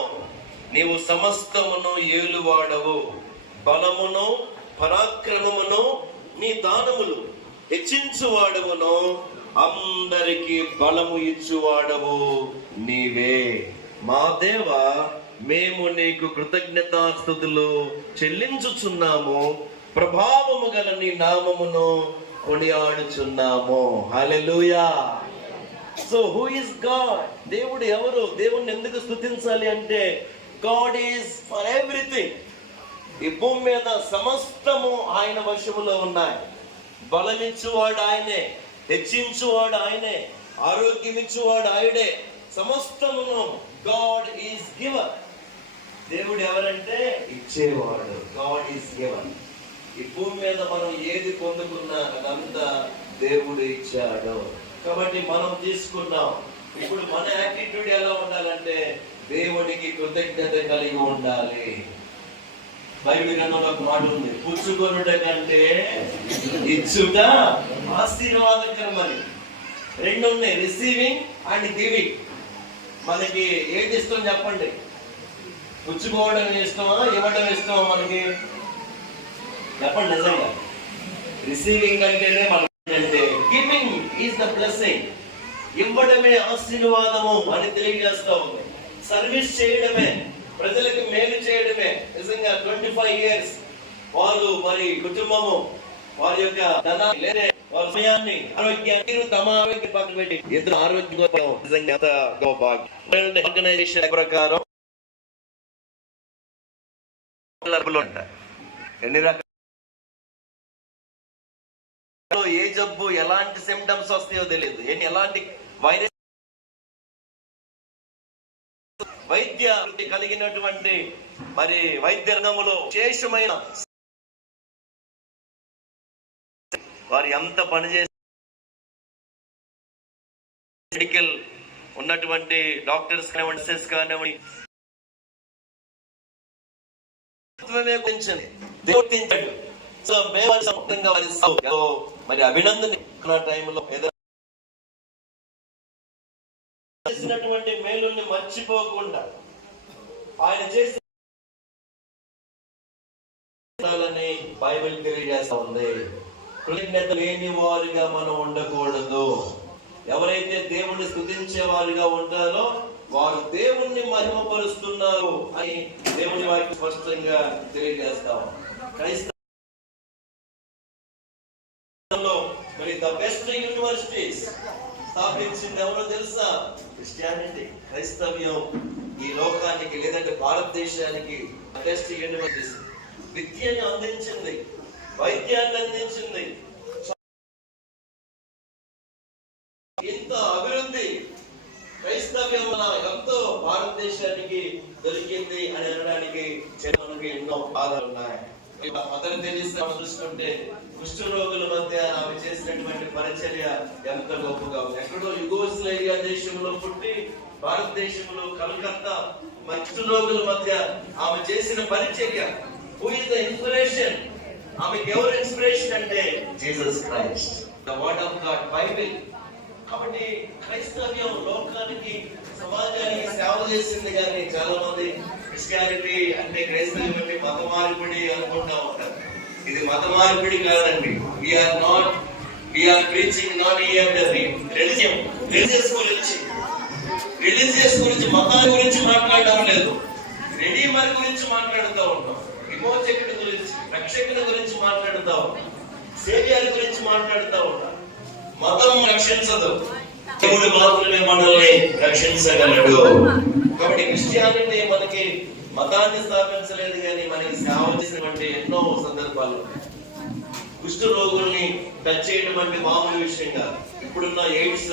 నీవు సమస్తమును ఏలువాడవు. బలమును పరాక్రమమును నీ దానములు. హెచ్చించువాడవును, అందరికి బలము ఇచ్చువాడవు నీవే. మా దేవా, మేము నీకు కృతజ్ఞతాస్తుతులు చెల్లించుచున్నాము. ప్రభావము గల నీ నామమును కొనియాడుచున్నాము. Hallelujah. So who is God? దేవుడు ఎవరు? దేవుణ్ణి ఎందుకు స్తుతించాలి అంటే గాడ్ ఈజ్ ఫర్ ఎవ్రీథింగ్. ఈ భూమి మీద సమస్తము ఆయన వశములో ఉన్నాయి. బలమిచ్చువాడు ఆయనే, హెచ్చించువాడు ఆయనే, ఆరోగ్యం ఇచ్చువాడు ఆయనే. సమస్తమును గాడ్ ఈజ్ గివర్. దేవుడు ఎవరంటే ఇచ్చేవాడు. God is giver. ఈ భూమి మీద మనం ఏది పొందుకున్నా అదంతా దేవుడు ఇచ్చాడు. కాబట్టి మనం తీసుకున్నాం. ఇప్పుడు మన యాటిట్యూడ్ ఎలా ఉండాలంటే దేవుడికి కృతజ్ఞత కలిగి ఉండాలి. బైబిల్ గ్రంథంలో ఒక మాట ఉంది, పుచ్చుకొనుట కంటే ఇచ్చుట ఆశీర్వాదకరమని. రెండు ఉన్నాయి, రిసీవింగ్ అండ్ గివింగ్. మనకి ఏది ఇష్టం చెప్పండి? పుచ్చుకోవడం ఇష్టమా, ఇవ్వడం ఇష్టమా? మనకి చెప్పండి నిజంగా. రిసీవింగ్ అంటేనే మనకంటే గివింగ్ ఈజ్ ద బ్లెస్సింగ్. ఇవ్వడమే ఆశీర్వాదము అని తెలియజేస్తా ఉంది. సర్వీస్ చేయడమే, ప్రజలకు మేలు చేయడమే. నిజంగా 25 years వారు మరి కుటుంబము వారి యొక్క ధనాన్ని, వారి సమయాన్ని, ఆరోగ్యాన్ని తమ ఆరోగ్యం పక్కన పెట్టి ఇద్దరు ఆరోగ్యంగా నిజంగా గొప్ప భాగ్యం. ఆర్గనైజేషన్ ప్రకారం ఎన్ని రకాల ఏ జబ్బు ఎలాంటి సిమ్టమ్స్ వస్తాయో తెలియదు. ఎలాంటి వైరస్ వైద్య కలిగినటువంటి మరి వైద్య రంగంలో విశేషమైన వారు ఎంత పనిచేసి మెడికల్ ఉన్నటువంటి డాక్టర్స్ కానివ్వండి, నర్సెస్ కానివ్వండి, గుర్తించాడు. సో మేము మరి అభినందన టైంలో చేసినటువంటి మేలుల్ని మర్చిపోకుండా ఆయన చేసిన బైబిల్ తెలియజేస్తా ఉంది. కృతజ్ఞత లేని వారిగా మనం ఉండకూడదు. ఎవరైతే దేవుణ్ణి స్తుతించే వారిగా ఉంటారో వారు దేవుణ్ణి మహిమపరుస్తున్నారు అని దేవుని వారికి స్పష్టంగా తెలియజేస్తాం. క్రైస్తవంలో మరి ద బెస్ట్ యూనివర్సిటీస్ స్థాపించింది ఎవరో తెలుసా? క్రిస్టియానిటీ, క్రైస్తవ్యం ఈ లోకానికి లేదంటే భారతదేశానికి బెస్ట్ యూనివర్సిటీస్. విద్యను అందించింది, వైద్యాన్ని అందించింది. ఇంత అభివృద్ధి క్రైస్తవ్యం ఎంతో భారతదేశానికి దొరికింది అని అనడానికి మనకి ఎన్నో ఆధారాలు ఉన్నాయి. మదర్ తెరీసా చూసుకుంటే కుష్ఠ రోగుల మధ్య ఆమె చేసినటువంటి పరిచర్య ఎంత గొప్పగా ఉంది. ఎక్కడో యుగోస్లేవియా దేశంలో పుట్టి భారతదేశంలో కలకత్తా కుష్ఠ రోగుల మధ్య ఆమె చేసిన పరిచర్య. Who is the inspiration? ఆమెకి ఎవరు ఇన్స్పిరేషన్ అంటే Jesus Christ, the word of God, Bible. కాబట్టి క్రైస్తవ్యం లోకానికి సమాజానికి సేవ చేసింది. కానీ చాలా మంది క్రిస్టియానిటీ అంటే క్రైస్తవ్యం అంటే మత మార్పిడి అనుకుంటా ఉంటారు. ఇది మత మార్పిడి కాదండి. వీఆర్ ప్రీచింగ్ నాట్ రిలీజియస్ గురించి మతాల గురించి మాట్లాడడం లేదు. రెడీమర్ గురించి మాట్లాడుతూ ఉంటాం, విమోచకుడి గురించి, రక్షకుడి గురించి మాట్లాడుతూ ఉంటాం, సేవియర్ గురించి మాట్లాడుతూ ఉంటాం. మతం రక్షించదు, దేవుడు మాత్రమే మనల్ని రక్షించగలడు. కాబట్టి క్రిస్టియానిటీ మనకి మతాన్ని స్థాపించలేదు, కానీ మనకి సేవ చేసినటువంటి ఎన్నో సందర్భాలు. కుష్ఠ రోగుల్ని టచ్ చేయడం అంటే మామూలు విషయం కాదు. ఇప్పుడున్న ఎయిడ్స్,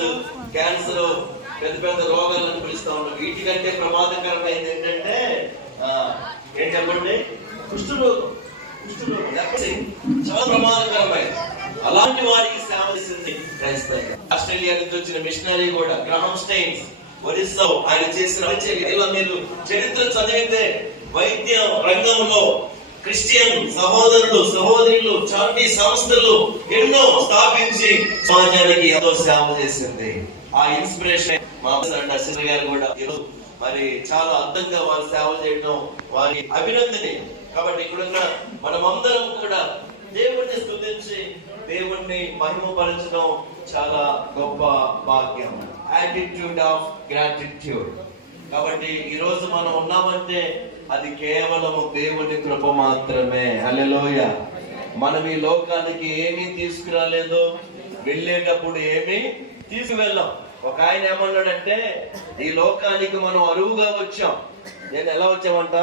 క్యాన్సర్, పెద్ద పెద్ద రోగాలను పిలుస్తా ఉన్నాం. వీటికంటే ప్రమాదకరమైనది ఏంటంటే ఏం చెప్పండి, కుష్ఠరోగం. చాలా ప్రమాదకరమైనది. అలాంటి వారికి సేవ చేసింది క్రైస్తవ్యం. ఆస్ట్రేలియా నుంచి వచ్చిన మిషనరీ కూడా గ్రాహం స్టైన్స్, ఒరిస్సా, ఆయన చేసిన ఇలా మీరు చరిత్ర చదివితే వైద్య రంగంలో క్రిస్టియన్ సహోదరులు సహోదరులు చారిటీ సంస్థలు ఎన్నో స్థాపించి సమాజానికి ఎంతో సేవ చేసింది. ఆ ఇన్స్పిరేషన్ మా అసిస్టర్ గారు కూడా మరి చాలా అర్థంగా వారు సేవ చేయడం వారి అభినందనే. కాబట్టి ఇక్కడున్న మనమందరం కూడా దేవుణ్ణి స్తుతించి దేవుణ్ణి మహిమపరచడం చాలా గొప్ప భాగ్యం. Attitude of gratitude. కాబట్టి ఈ రోజు మనం ఉన్నామంటే అది కేవలము దేవుని కృప మాత్రమే. హల్లెలూయా. మనం ఈ లోకానికి ఏమీ తీసుకురాలేదు, వెళ్ళేటప్పుడు ఏమీ తీసుకువెళ్ళాం. ఒక ఆయన ఏమన్నాడంటే, ఈ లోకానికి మనం అరువుగా వచ్చాం. నేను ఎలా వచ్చామంట?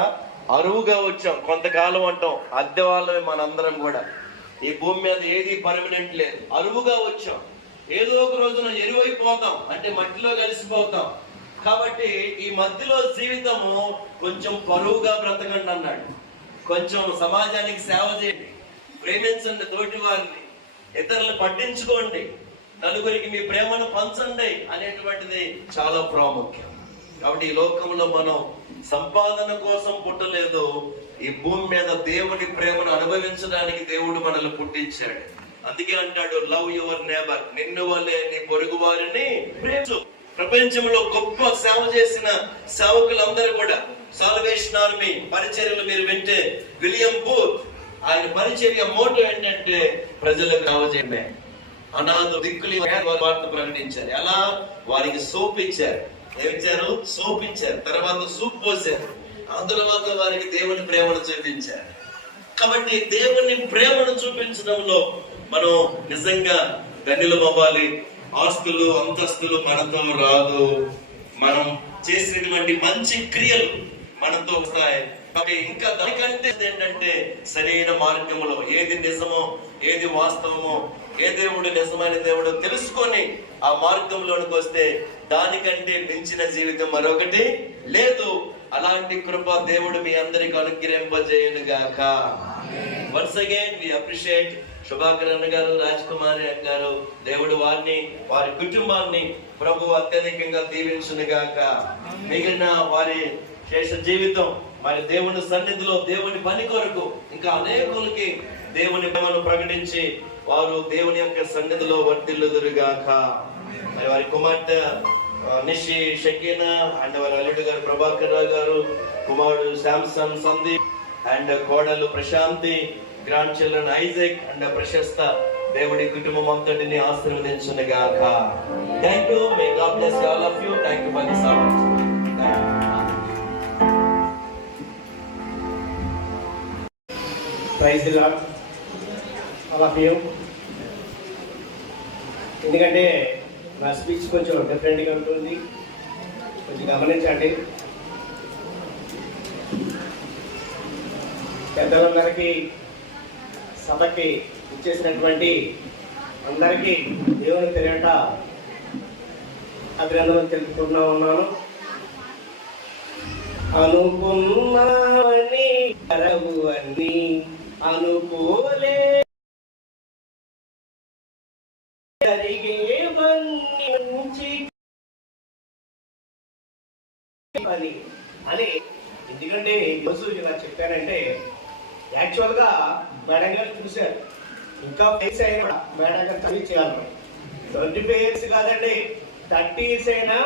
అరువుగా వచ్చాం. కొంతకాలం అంటాం, అద్దె వాళ్ళమే మనందరం కూడా. ఈ భూమి మీద ఏది పర్మనెంట్ లేదు, అరువుగా వచ్చాం. ఏదో ఒక రోజున ఎరువైపోతాం, అంటే మట్టిలో కలిసిపోతాం. కాబట్టి ఈ మధ్యలో జీవితము కొంచెం పరువుగా బ్రతకండి అన్నాడు. కొంచెం సమాజానికి సేవ చేయండి, ప్రేమించండి తోటి వారిని, ఇతరులను పట్టించుకోండి, నలుగురికి మీ ప్రేమను పంచండి అనేటువంటిది చాలా ప్రాముఖ్యం. కాబట్టి ఈ లోకంలో మనం సంపాదన కోసం పుట్టలేదు, ఈ భూమి మీద దేవుని ప్రేమను అనుభవించడానికి దేవుడు మనల్ని పుట్టించాడు. అందుకే అంటాడు, లవ్ యువర్ నేబర్, నిన్ను వల్లే నీ పొరుగు వారిని ప్రేమించు. ప్రపంచంలో గొప్ప సేవ చేసిన సేవకులందరూ కూడా సాల్వేషన్ ఆర్మీ పరిచర్యలు మీరు వింటే, విలియం బూత్ ఆయన పరిచర్య మోటో ఏంటంటే ప్రజలకు సేవ చేయడమే. అనాథ దిక్కులు వార్త ప్రకటించారు. అలా వారికి సోప్ ఇచ్చారు. ఏమిచ్చారు? సోప్ ఇచ్చారు. తర్వాత సూప్ పోసారు. ఆ తర్వాత వారికి దేవుని ప్రేమను చూపించారు. కాబట్టి దేవుని ప్రేమను చూపించడంలో మనం నిజంగా ధన్యులం అవ్వాలి. ఆస్తులు అంతస్తులు మనతో రాదు, మనం చేసినటువంటి మంచి క్రియలు మనతో వస్తాయి. కాబట్టి ఇంకా దానికంటే ఏంటంటే సరైన మార్గంలో ఏది నిజమో, ఏది వాస్తవమో, ఏ దేవుడు నిజమైన దేవుడు తెలుసుకొని ఆ మార్గంలోనికి వస్తే దానికంటే మించిన జీవితం మరొకటి లేదు. అలాంటి కృప దేవుడు మీ అందరికి అనుగ్రహింపజేయును గాక. వన్స్ అగైన్ వి అప్రిషియేట్ శుభాకరణ గారు, రాజ్ కుమార్ గారు. దేవుడు వారిని, వారి కుటుంబాన్ని ప్రభు అత్యధికంగా దీవించును గాక. మిగిలిన వారి శేష జీవితం మరి దేవుని సన్నిధిలో దేవుని పని కొరకు ఇంకా అనేకులకి దేవుని ప్రేమను ప్రకటించి వారు దేవుని యొక్క సన్నిధిలో వర్ధిల్లుదురుగాక. మరి వారి కుమార్తె నిషి షకీనా అండ్ వారి అల్లుడు గారు ప్రభాకర్ రావు గారు, కుమారుడు శాంసన్ సందీప్ అండ్ కోడలు Prashanthi, grand children Isaac and Prashasta దేవుడి కుటుంబం అంతటిని ఆశీర్వదించునుగాక. Thank you. May God bless all of you. Thank you for this opportunity. Praise the Lord all of you. ఎందుకంటే నా స్పీచ్ కొంచెం డిఫరెంట్గా ఉంటుంది, కొంచెం గమనించండి. పెద్దలందరికీ, సభకి ఇచ్చేసినటువంటి అందరికీ దేవుని తెలియట అభినందనలు తెలుపుకుంటూ ఉన్నాను. అనుకున్నావని అరవువని అనుకోలే జరిగేవన్నీ నుంచి అని. ఎందుకంటే ఈరోజు ఇలా చెప్పానంటే యాక్చువల్గా మేడం గారు చూశారు, ఇంకా ఫేస్ అయిన మేడం గారు చదివి చేయాలి. 25 years కాదండి, 30 years అయినా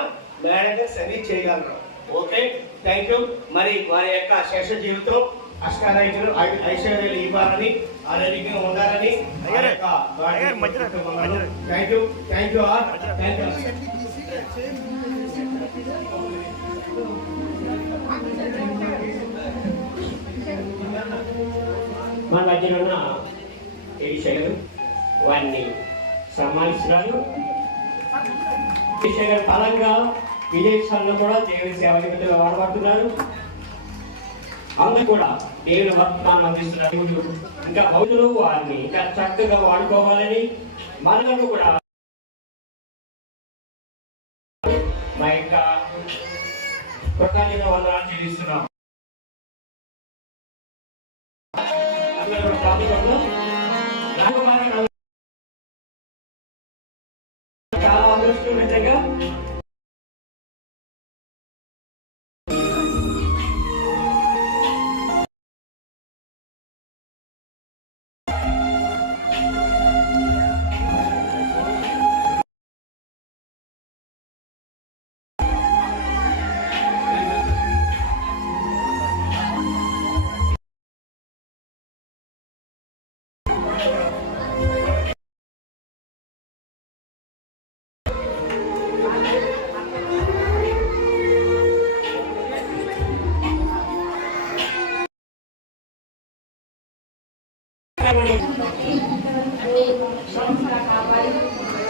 మేడం గారు సర్వీస్ చేయగలరు. Okay, thank you. మరి వారి యొక్క శేష జీవితం అష్టారైతులు ఐశ్వర్యాలు ఇవ్వాలని, ఆరోగ్యంగా ఉండాలని thank you. Thank you all. Thank you. మన మధ్యలో ఉన్న ఏషయ్య వారిని సన్మానిస్తున్నారు. ఏషయ్య గారు బలంగా విదేశాల్లో కూడా దేవుని సేవ నిమిత్తంగా వాడబడుతున్నారు. అందరూ కూడా దేవుని వర్తమానం అందిస్తున్నారు. ఇంకా భౌతులు వారిని ఇంకా చక్కగా వాడుకోవాలని మనకు కూడా మా యొక్క కృతజ్ఞత వందనాలు చెల్లిస్తున్నాం. చాలా అదృష్టం నిజంగా.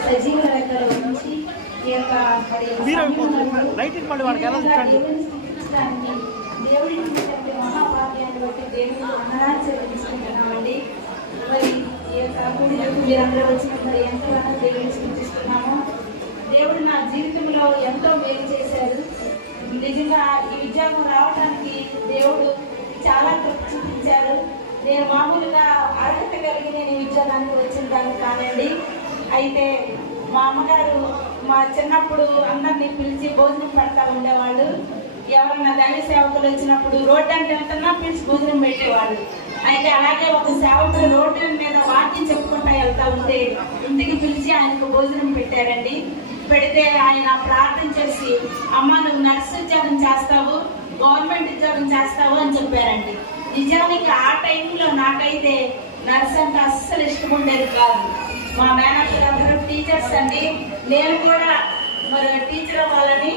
సజీవ లెక్కలో ఉంచి ఈ యొక్క దేవుడిని మహాభాగ్యాన్ని బట్టి దేవుని వందనాలు చెల్లించుకుంటున్నామండి. మరి ఈ యొక్క కూడిలకు మీరందరూ వచ్చిన మరి ఎంతగానో దేవుడిని స్థుతిస్తున్నాము. దేవుడు నా జీవితంలో ఎంతో మేలు చేశారు. నిజంగా ఈ ఉద్యోగం రావడానికి దేవుడు చాలా కృప చూపించారు. నేను మామూలుగా అర్హత కలిగి నేను ఈ ఉద్యోగానికి వచ్చిన దాన్ని కానండి. అయితే మా అమ్మగారు మా చిన్నప్పుడు అందరినీ పిలిచి భోజనం పెడతా ఉండేవాళ్ళు. ఎవరన్నా దైవ సేవకులు వచ్చినప్పుడు రోడ్డు అంటే వెళ్తున్నా పిలిచి భోజనం పెట్టేవాళ్ళు. అయితే అలాగే ఒక సేవకుడు రోడ్డు మీద వాక్యం చెప్పుకుంటా వెళ్తా ఉంటే ఇంటికి పిలిచి ఆయనకు భోజనం పెట్టారండి. పెడితే ఆయన ప్రార్థన చేసి, అమ్మ నువ్వు నర్సు ఉద్యోగం చేస్తావు, గవర్నమెంట్ ఉద్యోగం చేస్తావు అని చెప్పారండి. నిజానికి ఆ టైంలో నాకైతే నర్స్ అంటే అస్సలు ఇష్టం ఉండేది కాదు. మా మేనేజర్ అందరూ టీచర్స్ అండి. నేను కూడా మరి టీచర్ అవ్వాలని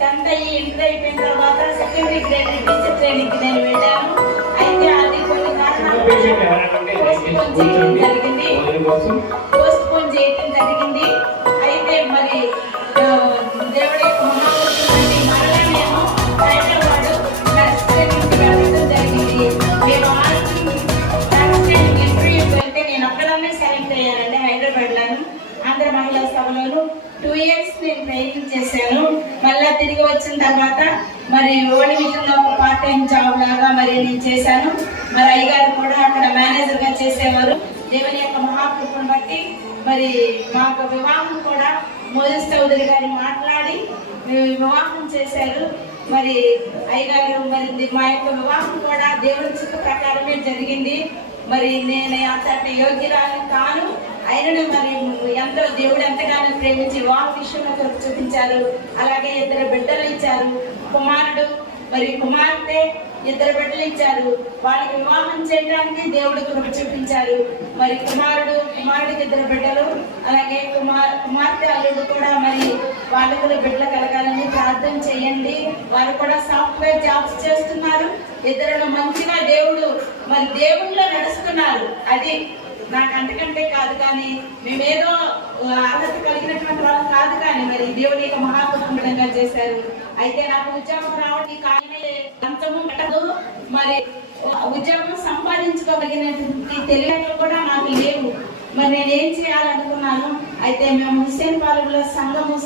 10th అయ్యి ఇంటర్ అయిపోయిన తర్వాత సెకండరీ గ్రేడ్ టీచర్ ట్రైనింగ్ నేను వెళ్ళాను. అయితే అది కొన్ని కారణాలు పోస్ట్ పోన్ చేయడం జరిగింది. అయితే మరి దేవుడి మహాపురుషులండి మరలా నేను హైదరాబాద్ నర్స్ ట్రైనింగ్ వెళ్ళడం జరిగింది. నేను నర్స్ ట్రైనింగ్ ఇంటర్వ్యూకి వెళ్తే నేను ఒక్కదాన్నే సెలెక్ట్ అయ్యానండి. హైదరాబాద్లోను ఆంధ్ర మహిళా సభలోను 2 years నేను ట్రైనింగ్ చేశాను. మళ్ళా తిరిగి వచ్చిన తర్వాత మరి ఓల్డ్ విజన్లో ఒక పార్ట్ టైం జాబ్ లాగా మరి నేను చేశాను. మరి అయ్యగారు కూడా అక్కడ మేనేజర్ గా చేసేవారు. దేవుని యొక్క మహాకృపను బట్టి మరి మాకు వివాహం కూడా మోజస్ చౌదరి గారు మాట్లాడి వివాహం చేశారు. మరి అయ్యగారు మరి మా యొక్క వివాహం కూడా దేవుని చిత్త ప్రకారమే జరిగింది. మరి నేను అంతటి యోగ్యురాలు కాను, అయినను మరి ఎంతో దేవుడు ఎంతగానో ప్రేమించి వివాహ విషయంలో కొరకు చూపించారు. అలాగే 2 బిడ్డలు ఇచ్చారు, కుమారుడు మరి కుమార్తె, 2 బిడ్డలు ఇచ్చారు. వాళ్ళకి వివాహం చేయడానికి దేవుడు కృప చూపించారు. మరి కుమారుడికి 2 బిడ్డలు, అలాగే కుమార్తె అల్లుడు కూడా మరి వాళ్ళకు కూడా బిడ్డలు కలగాలని ప్రార్థన చేయండి. వారు కూడా సాఫ్ట్వేర్ జాబ్స్ చేస్తున్నారు. 2 మంచిగా దేవుడు మరి దేవుళ్ళో నడుస్తున్నారు. అది నాకు అంతకంటే కాదు, కానీ మేమేదో అర్హత కలిగినటువంటి వాళ్ళు కాదు, కానీ మరి దేవుని యొక్క మహాకుటుంబంగా చేశారు. అయితే నాకు ఉద్యోగం రావడానికి కానీ అంతము పెట్టదు. మరి ఉద్యోగం సంపాదించుకోగలిగినటువంటి తెలివితేటలు కూడా నాకు లేవు. మరి నేనేం చేయాలనుకున్నాను. అయితే మేము హుస్సేన్ పాలెంలో సంఘము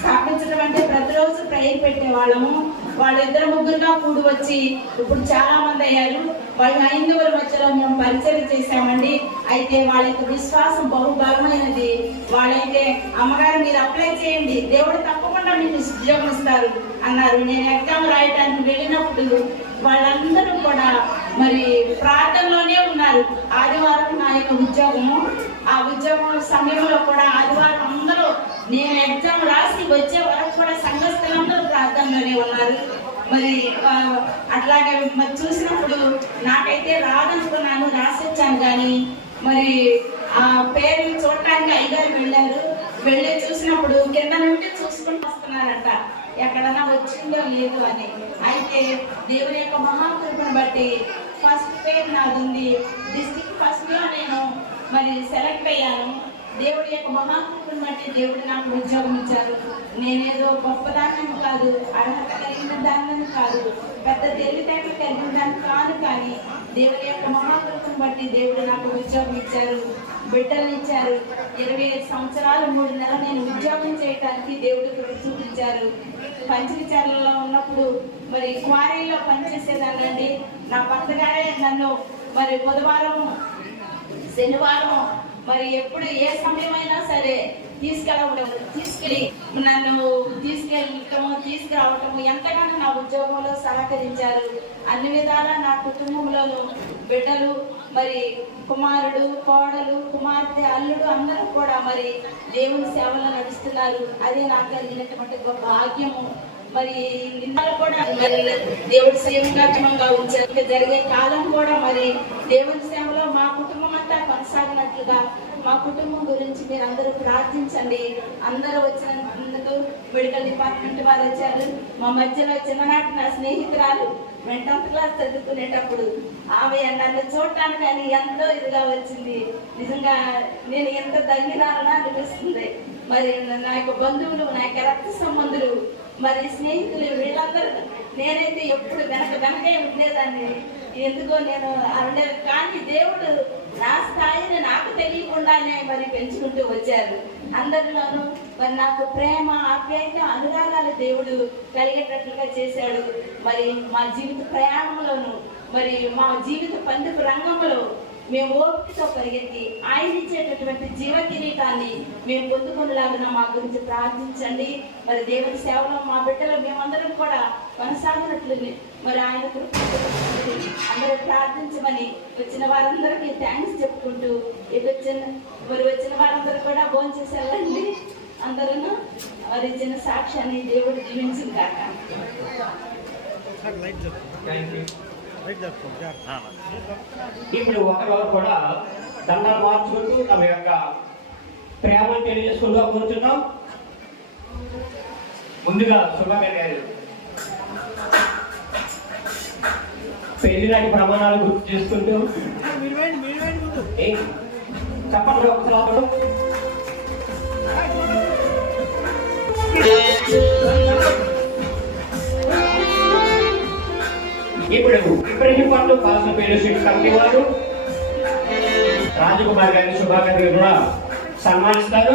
స్థాపించడం అంటే ప్రతిరోజు ప్రేయర్ పెట్టేవాళ్ళము. వాళ్ళు 2-3గా కూడి వచ్చి ఇప్పుడు చాలా మంది అయ్యారు. వాళ్ళు హైందవుల మధ్యలో మేము పరిచయం చేశామండి. అయితే వాళ్ళ యొక్క విశ్వాసం బహుబలమైనది. వాళ్ళైతే అమ్మగారు మీరు అప్లై చేయండి, దేవుడు తప్పకుండా మీకు ఉద్యోగం ఇస్తారు అన్నారు. నేను ఎగ్జామ్ రాయడానికి వెళ్ళినప్పుడు వాళ్ళందరూ కూడా మరి ప్రార్థనలోనే ఉన్నారు. ఆదివారం నా యొక్క ఉద్యోగము, ఆ ఉద్యోగం సమయంలో కూడా ఆదివారం అందరూ నేను ఎగ్జామ్ రాసి వచ్చే వరకు కూడా సంఘస్థులందరూ ప్రార్థనలోనే ఉన్నారు. మరి అట్లాగే మరి చూసినప్పుడు నాకైతే రాదనుకున్నాను, రాసి వచ్చాను. కానీ మరి ఆ పేరు చూడటానికి అయ్యగారు వెళ్ళి చూసినప్పుడు కింద నుండి చూసుకుంటూ వస్తున్నారంట, ఎక్కడన్నా వచ్చిందో లేదు అని. అయితే దేవుని యొక్క మహాకృపను బట్టి ఫస్ట్ పేరు నాది ఉంది. డిస్ట్రిక్ట్ ఫస్ట్ లో నేను మరి సెలెక్ట్ అయ్యాను. దేవుడి యొక్క మహాకృపను బట్టి దేవుడు నాకు ఉద్యోగం ఇచ్చారు. నేనేదో గొప్పదాన్ని కాదు, అర్హత కలిగిన దాన్ని కాదు, పెద్ద తెలివితేటలు కలిగిన దాన్ని కాదు. కానీ దేవుడి యొక్క మహాకృపను బట్టి దేవుడు నాకు ఉద్యోగం ఇచ్చారు, బిడ్డలు ఇచ్చారు. 25 సంవత్సరాలు 3 నెలలు నేను ఉద్యోగం చేయడానికి దేవుడు కృప చూపించారు. పంచవిచారణలో ఉన్నప్పుడు మరి క్వారీలో పనిచేసేదానండి. నా భర్తగారే నన్ను మరి బుధవారం శనివారం మరి ఎప్పుడు ఏ సమయమైనా సరే తీసుకెళ్ళి నన్ను తీసుకురావటము ఎంతగానో నా ఉద్యోగంలో సహకరించారు. అన్ని విధాలా నా కుటుంబంలోను బిడ్డలు మరి కుమారుడు, కోడలు, కుమార్తె, అల్లుడు అందరూ కూడా మరి దేవుని సేవలో నడుస్తున్నారు. అదే నాకు కలిగినటువంటి గొప్ప భాగ్యము. మరి నిన్నలు కూడా మరి దేవుడి సేవగా ఉంచారు. జరిగే కాలం కూడా మరి దేవుని సేవలో మా కుటుంబం అంతా కొనసాగినట్లుగా మా కుటుంబం గురించి మీరు అందరూ ప్రార్థించండి. అందరూ వచ్చినందుకు మెడికల్ డిపార్ట్మెంట్ వారు వచ్చారు. మా మధ్యలో చిన్ననాటి నా స్నేహితురాలు 10th క్లాస్ చదువుకునేటప్పుడు ఆమె నన్ను చూడటానికి అని ఎంతో ఇదిగా వచ్చింది. నిజంగా నేను ఎంత ధన్యురాలని అనిపిస్తుంది. మరి నా యొక్క బంధువులు, నా యొక్క రక్త సంబంధులు, మరి స్నేహితులు, వీళ్ళందరూ నేనైతే ఎప్పుడు వెనకే ఉండేదాన్ని. ఎందుకో నేను అనలేదు. కానీ దేవుడు నా స్థాయిని నాకు తెలియకుండానే మరి పెంచుకుంటూ వచ్చారు. అందరిలోనూ మరి నాకు ప్రేమ, ఆప్యాయత, అనురాగాలు దేవుడు కలిగేటట్లుగా చేశాడు. మరి మా జీవిత ప్రయాణంలోను మరి మా జీవిత పండుగ రంగంలో మేము ఓపికతో పరిగెత్తి ఆయన ఇచ్చేటటువంటి జీవ కిరీటాన్ని మేము పొందుకునేలాగా మా గురించి ప్రార్థించండి. మరి దేవుని సేవలో మా బిడ్డలు మేమందరం కూడా కొనసాగినట్లు మరి ఆయన అందరూ ప్రార్థించమని వచ్చిన వారందరికీ థ్యాంక్స్ చెప్పుకుంటూ వచ్చిన వారందరూ కూడా భోజనం చేసేవాళ్ళండి. అందరూ మరి ఇచ్చిన సాక్ష్యాన్ని దేవుడు దీవించింది కాక. ఇప్పుడు ఒకరు కూడా దండాలు మార్చుకుంటూ తమ యొక్క ప్రేమను తెలియజేసుకుంటూ కూర్చున్నాం. ముందుగా శుభాకర్ గారు పెళ్లి నాటి ప్రమాణాలు గుర్తు చేసుకుంటూ చెప్పండి ఒకసారి. ఇప్పుడు ఇబ్రహీంపట్నం పాలన ఫెలోషిప్ కమిటీ వారు రాజకుమార్ గారిని శుభాకాంక్షలు కూడా సన్మానిస్తారు.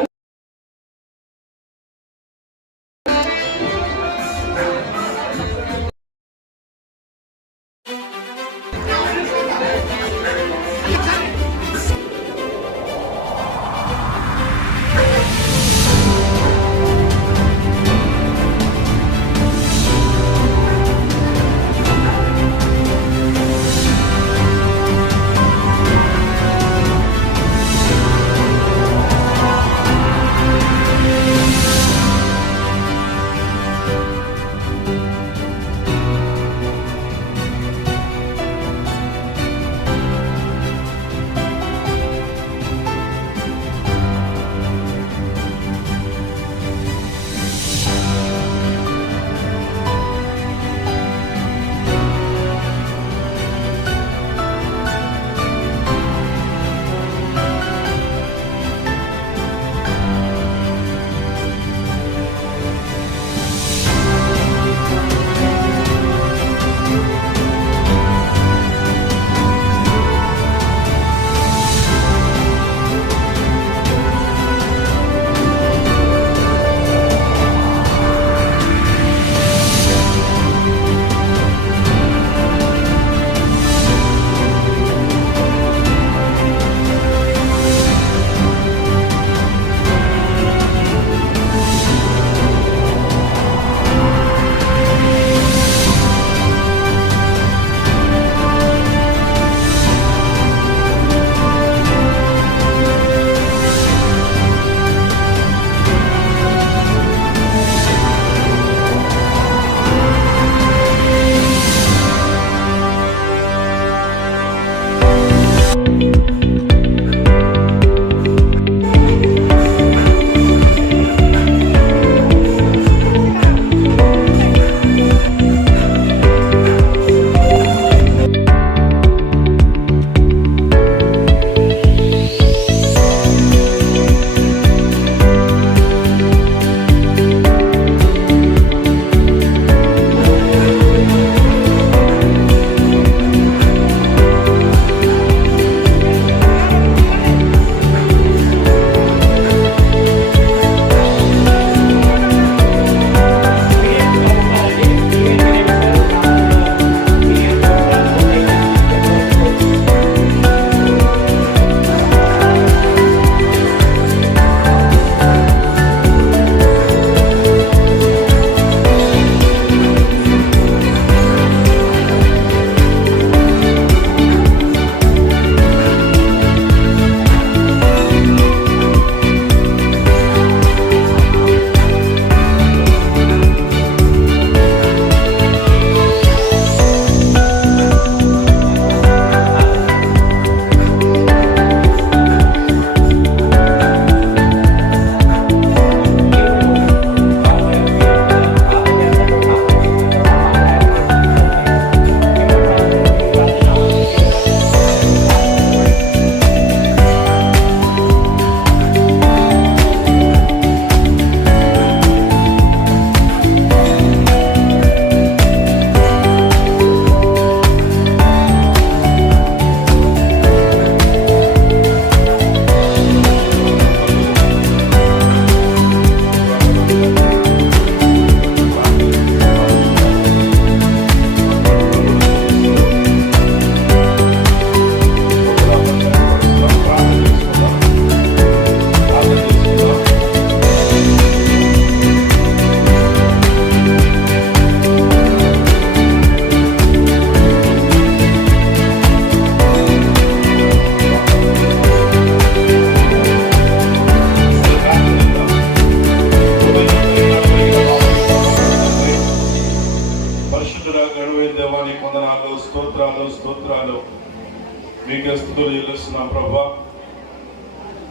స్థుతులు చెల్లిస్తున్నాం ప్రభా.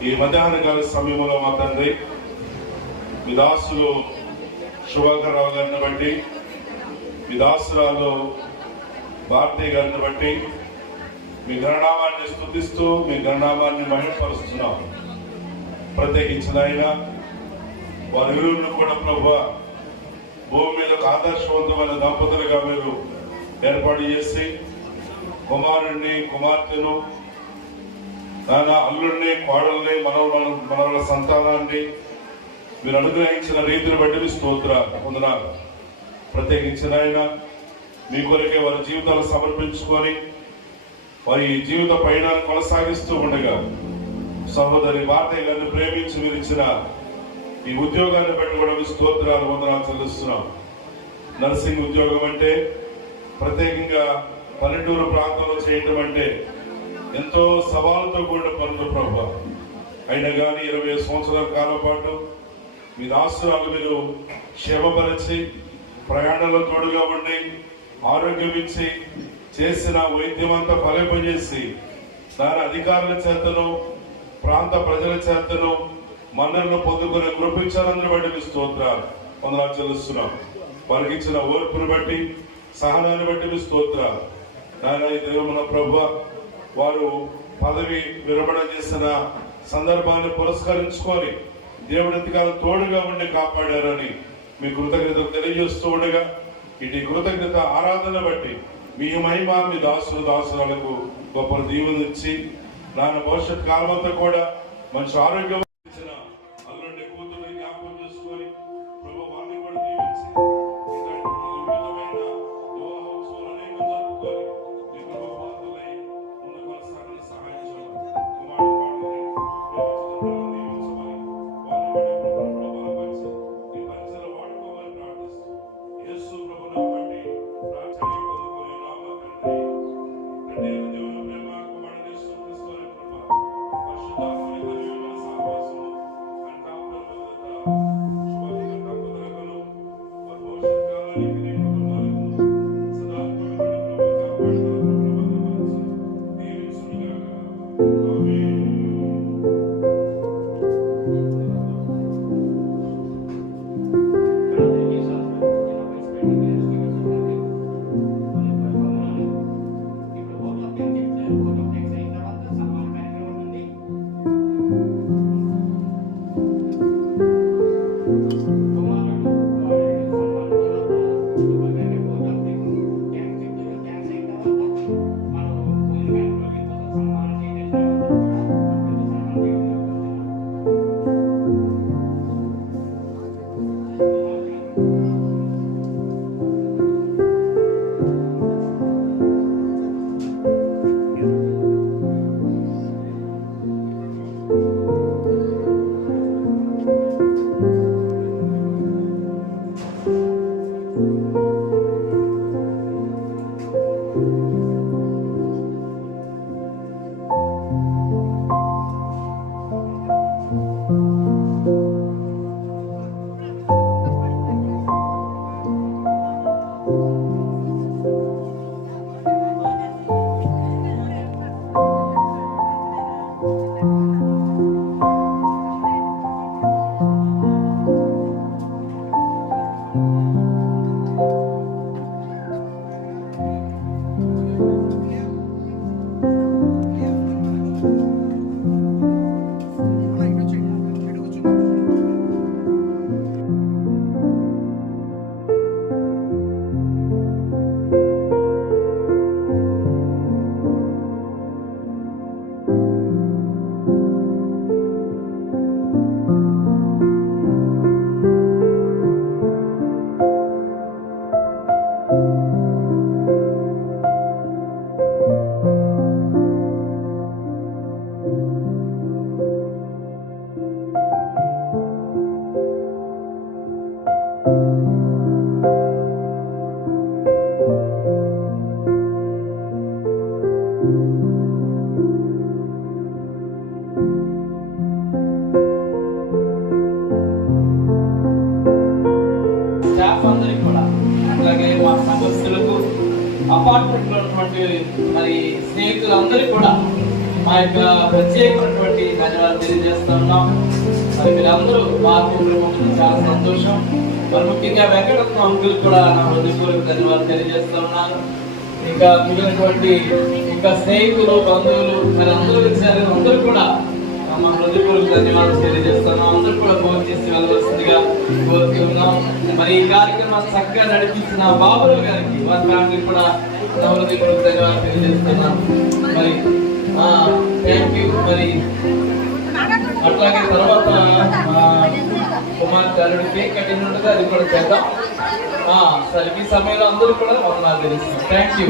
ఈ మధ్యాహ్న కాల సమయంలో మా తండ్రి మీ దాసులు శుభాకర్ రావు గారిని బట్టి, మీ దాసురాలు భారతీయ గారిని బట్టి మీ గణనామాన్ని స్తుతిస్తూ మీ గణనామాన్ని మహిమపరుస్తున్నాం. ప్రత్యేకించిన ఆయన వారి ఇరువురిని కూడా ప్రభా భూమి మీద ఒక ఆదర్శవంతమైన దంపతులుగా మీరు ఏర్పాటు చేసి కుమారుణ్ణి కుమార్తెను నాన్న అల్లుడిని కోడల్ని మనవల సంతానాన్ని మీరు అనుగ్రహించిన రీతిని బట్టి మీ స్తోత్రాలు పొందనాలు. ప్రత్యేకించిన ఆయన మీ కొరకే వారి జీవితాలు సమర్పించుకొని వారి జీవిత పయనాన్ని కొనసాగిస్తూ ఉండగా సహోదరి భారతీయ గారిని ప్రేమించి మీరు ఇచ్చిన ఈ ఉద్యోగాన్ని బట్టి కూడా మీ స్తోత్రాలు వందనాలు చెల్లిస్తున్నాం. నర్సింగ్ ఉద్యోగం అంటే ప్రత్యేకంగా పల్లెటూరు ప్రాంతంలో చేయటం అంటే ఎంతో సవాలుతో కూడిన పనులు ప్రభు. అయినా కానీ 20 సంవత్సరాల కాలం పాటు మీ దాసురాలు మీరు క్షేమపరిచి ప్రయాణంలో తోడుగా ఉండి ఆరోగ్యం ఇచ్చి చేసిన వైద్యం అంతా ఫలింపజేసి దాని అధికారుల చేతను ప్రాంత ప్రజల చేతను మన్నలను పొందుకునే కృపించాలని బట్టి మీ స్తోత్రాలు వందనాలు చెల్లిస్తున్నాం. వారికి ఇచ్చిన ఓర్పును బట్టి సహనాన్ని బట్టి మీ స్తోత్రాలు. నాయన ఈ దేవుల ప్రభు వారు పదవి విరమణ చేసిన సందర్భాన్ని పురస్కరించుకొని దేవుడి ఎంతకాలం తోడుగా ఉండి కాపాడారని మీ కృతజ్ఞతలు తెలియజేస్తూ ఉండగా ఇటు కృతజ్ఞత ఆరాధన బట్టి మీ మహిమ మీ దాసురాలకు గొప్ప దీవెనిచ్చి నాన్న భవిష్యత్ కాలం అంతా కూడా మంచి ఆరోగ్యం ఇచ్చిన అల్లుండి కూతురు జ్ఞాపకం చేసుకొని ప్రభు వారిని కూడా దీవించి వివిధమైన వివాహోత్సవాలు అనేక జరుపుకొని మీ ప్రభుత్వాలై ముందు కొనసాగని సహాయం చేయాలి. అపార్ట్మెంట్ లో ఉన్నటువంటి మరి స్నేహితులందరికీ కూడా మా యొక్క ప్రత్యేకమైనటువంటి ధన్యవాదాలు తెలియజేస్తున్నాం. మరి మీరందరూ మార్పు చాలా సంతోషం. మరి ముఖ్యంగా వెంకటరత్నం అంకుల్ కూడా నా హృదయపూర్వక ధన్యవాదాలు తెలియజేస్తున్నాను. ఇంకా మిగిలినటువంటి ఇంకా స్నేహితులు, బంధువులు మరి అందరూ వచ్చారు. అందరూ కూడా మా హృదయపూర్వక ధన్యవాదాలు తెలియజేస్తున్నాం. అందరూ కూడా భోజనం చేసి వెళ్ళవలసిందిగా కోరుతున్నాం. మరి ఈ కార్యక్రమం చక్కగా నడిపించిన బాబురావు గారికి, వారి ఫ్యామిలీ కూడా నా హృదయపూర్వక ధన్యవాదాలు తెలియజేస్తున్నాం. మరి థ్యాంక్ యూ. మరి అట్లాగే తర్వాత కుమార్ గారు కేక్ కటింగ్ ఉంటుంది, అది కూడా చేద్దాం. సరే, ఈ సమయంలో అందరూ కూడా వందనాలు తెలుస్తాం. Thank you.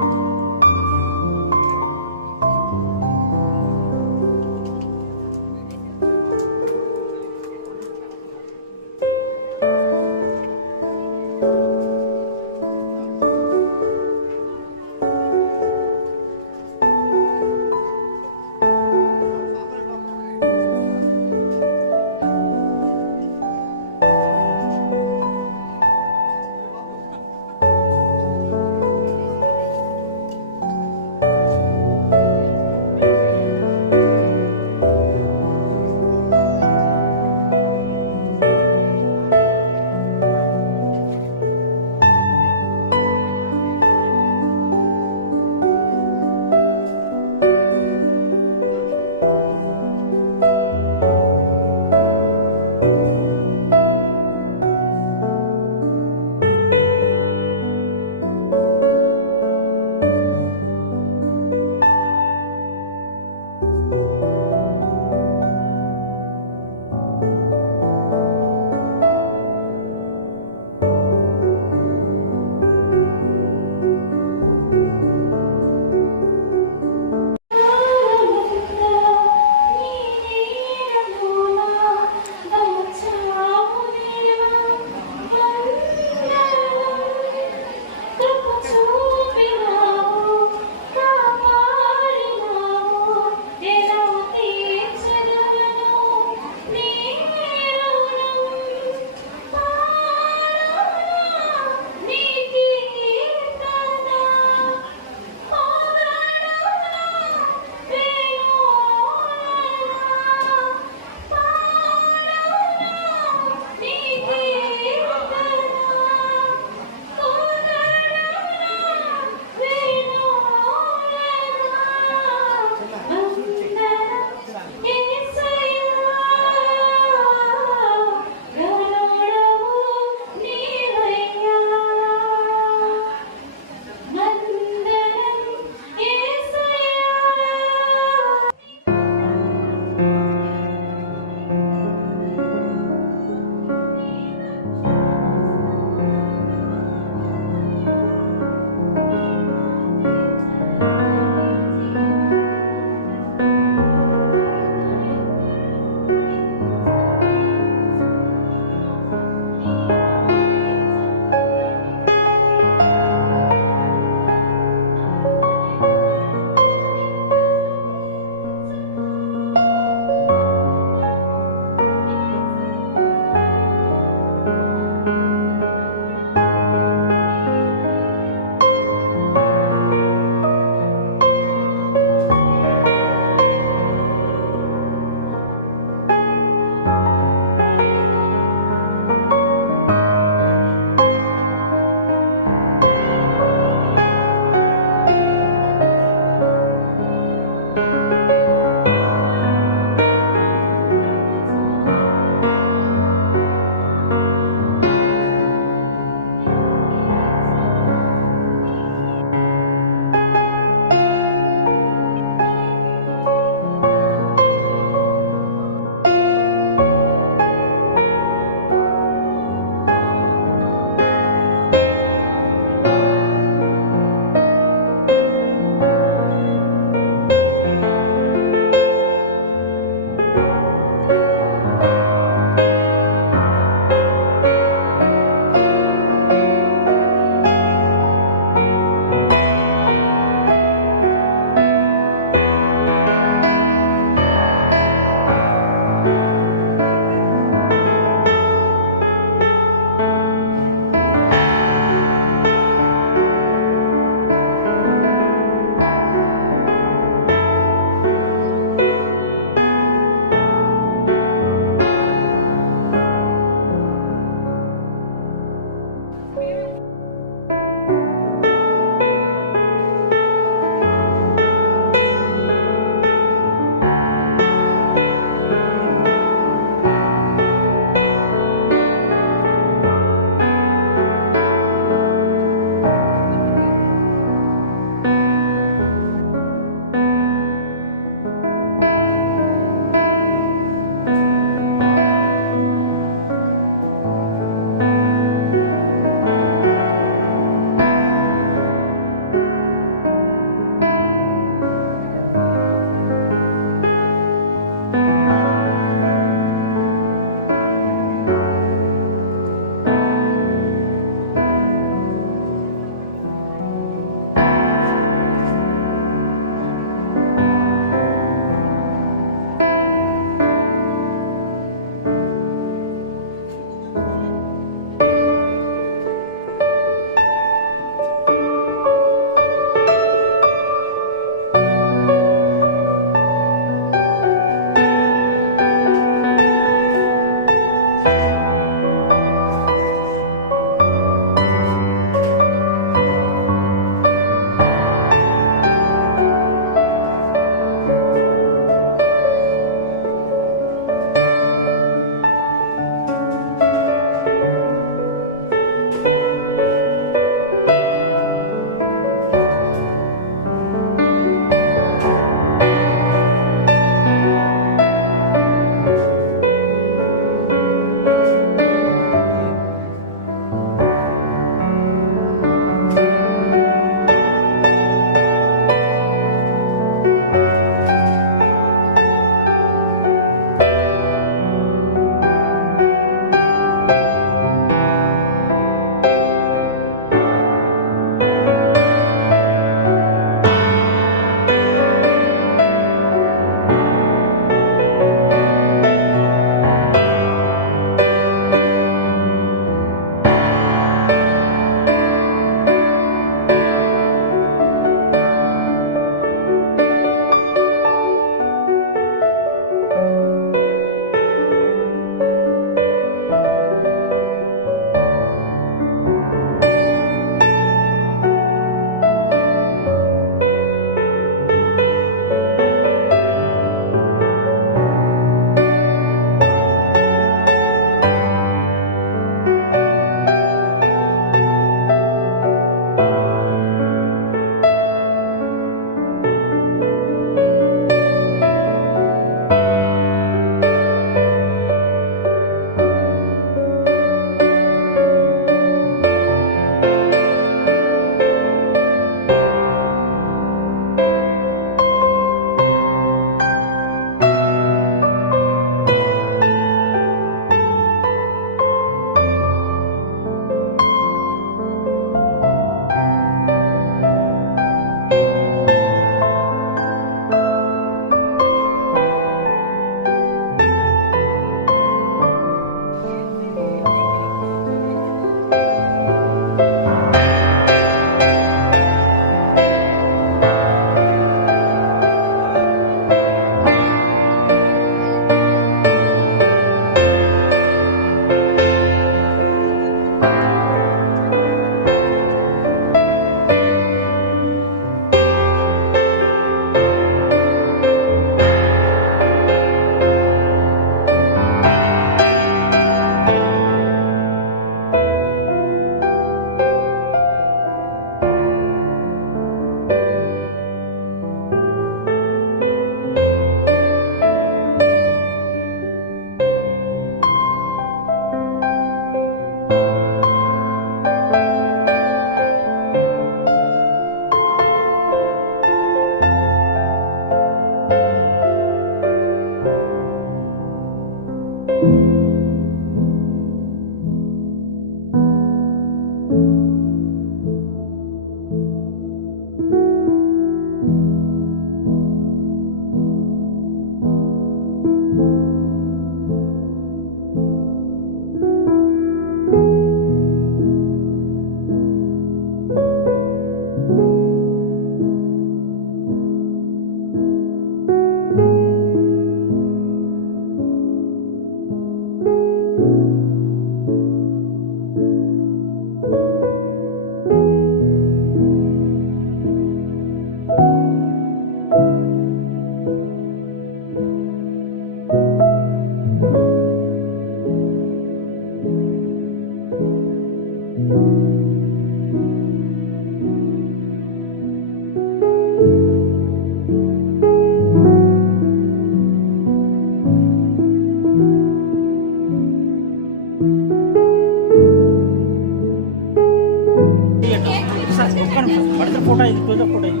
फोटो ఇది క్లోజ్ ఫోటో ఇది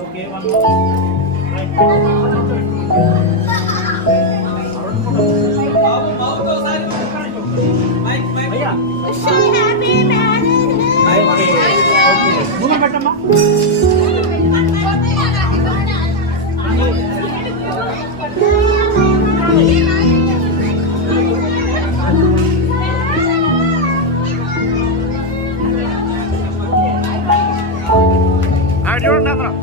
ఓకే వన్ రైట్ బాబు బాబుతో సార్ భయ్యా హ్యాపీ మ్యారేజ్ ఓకే ముందు పెట్టమ్మా చూడండి అందరం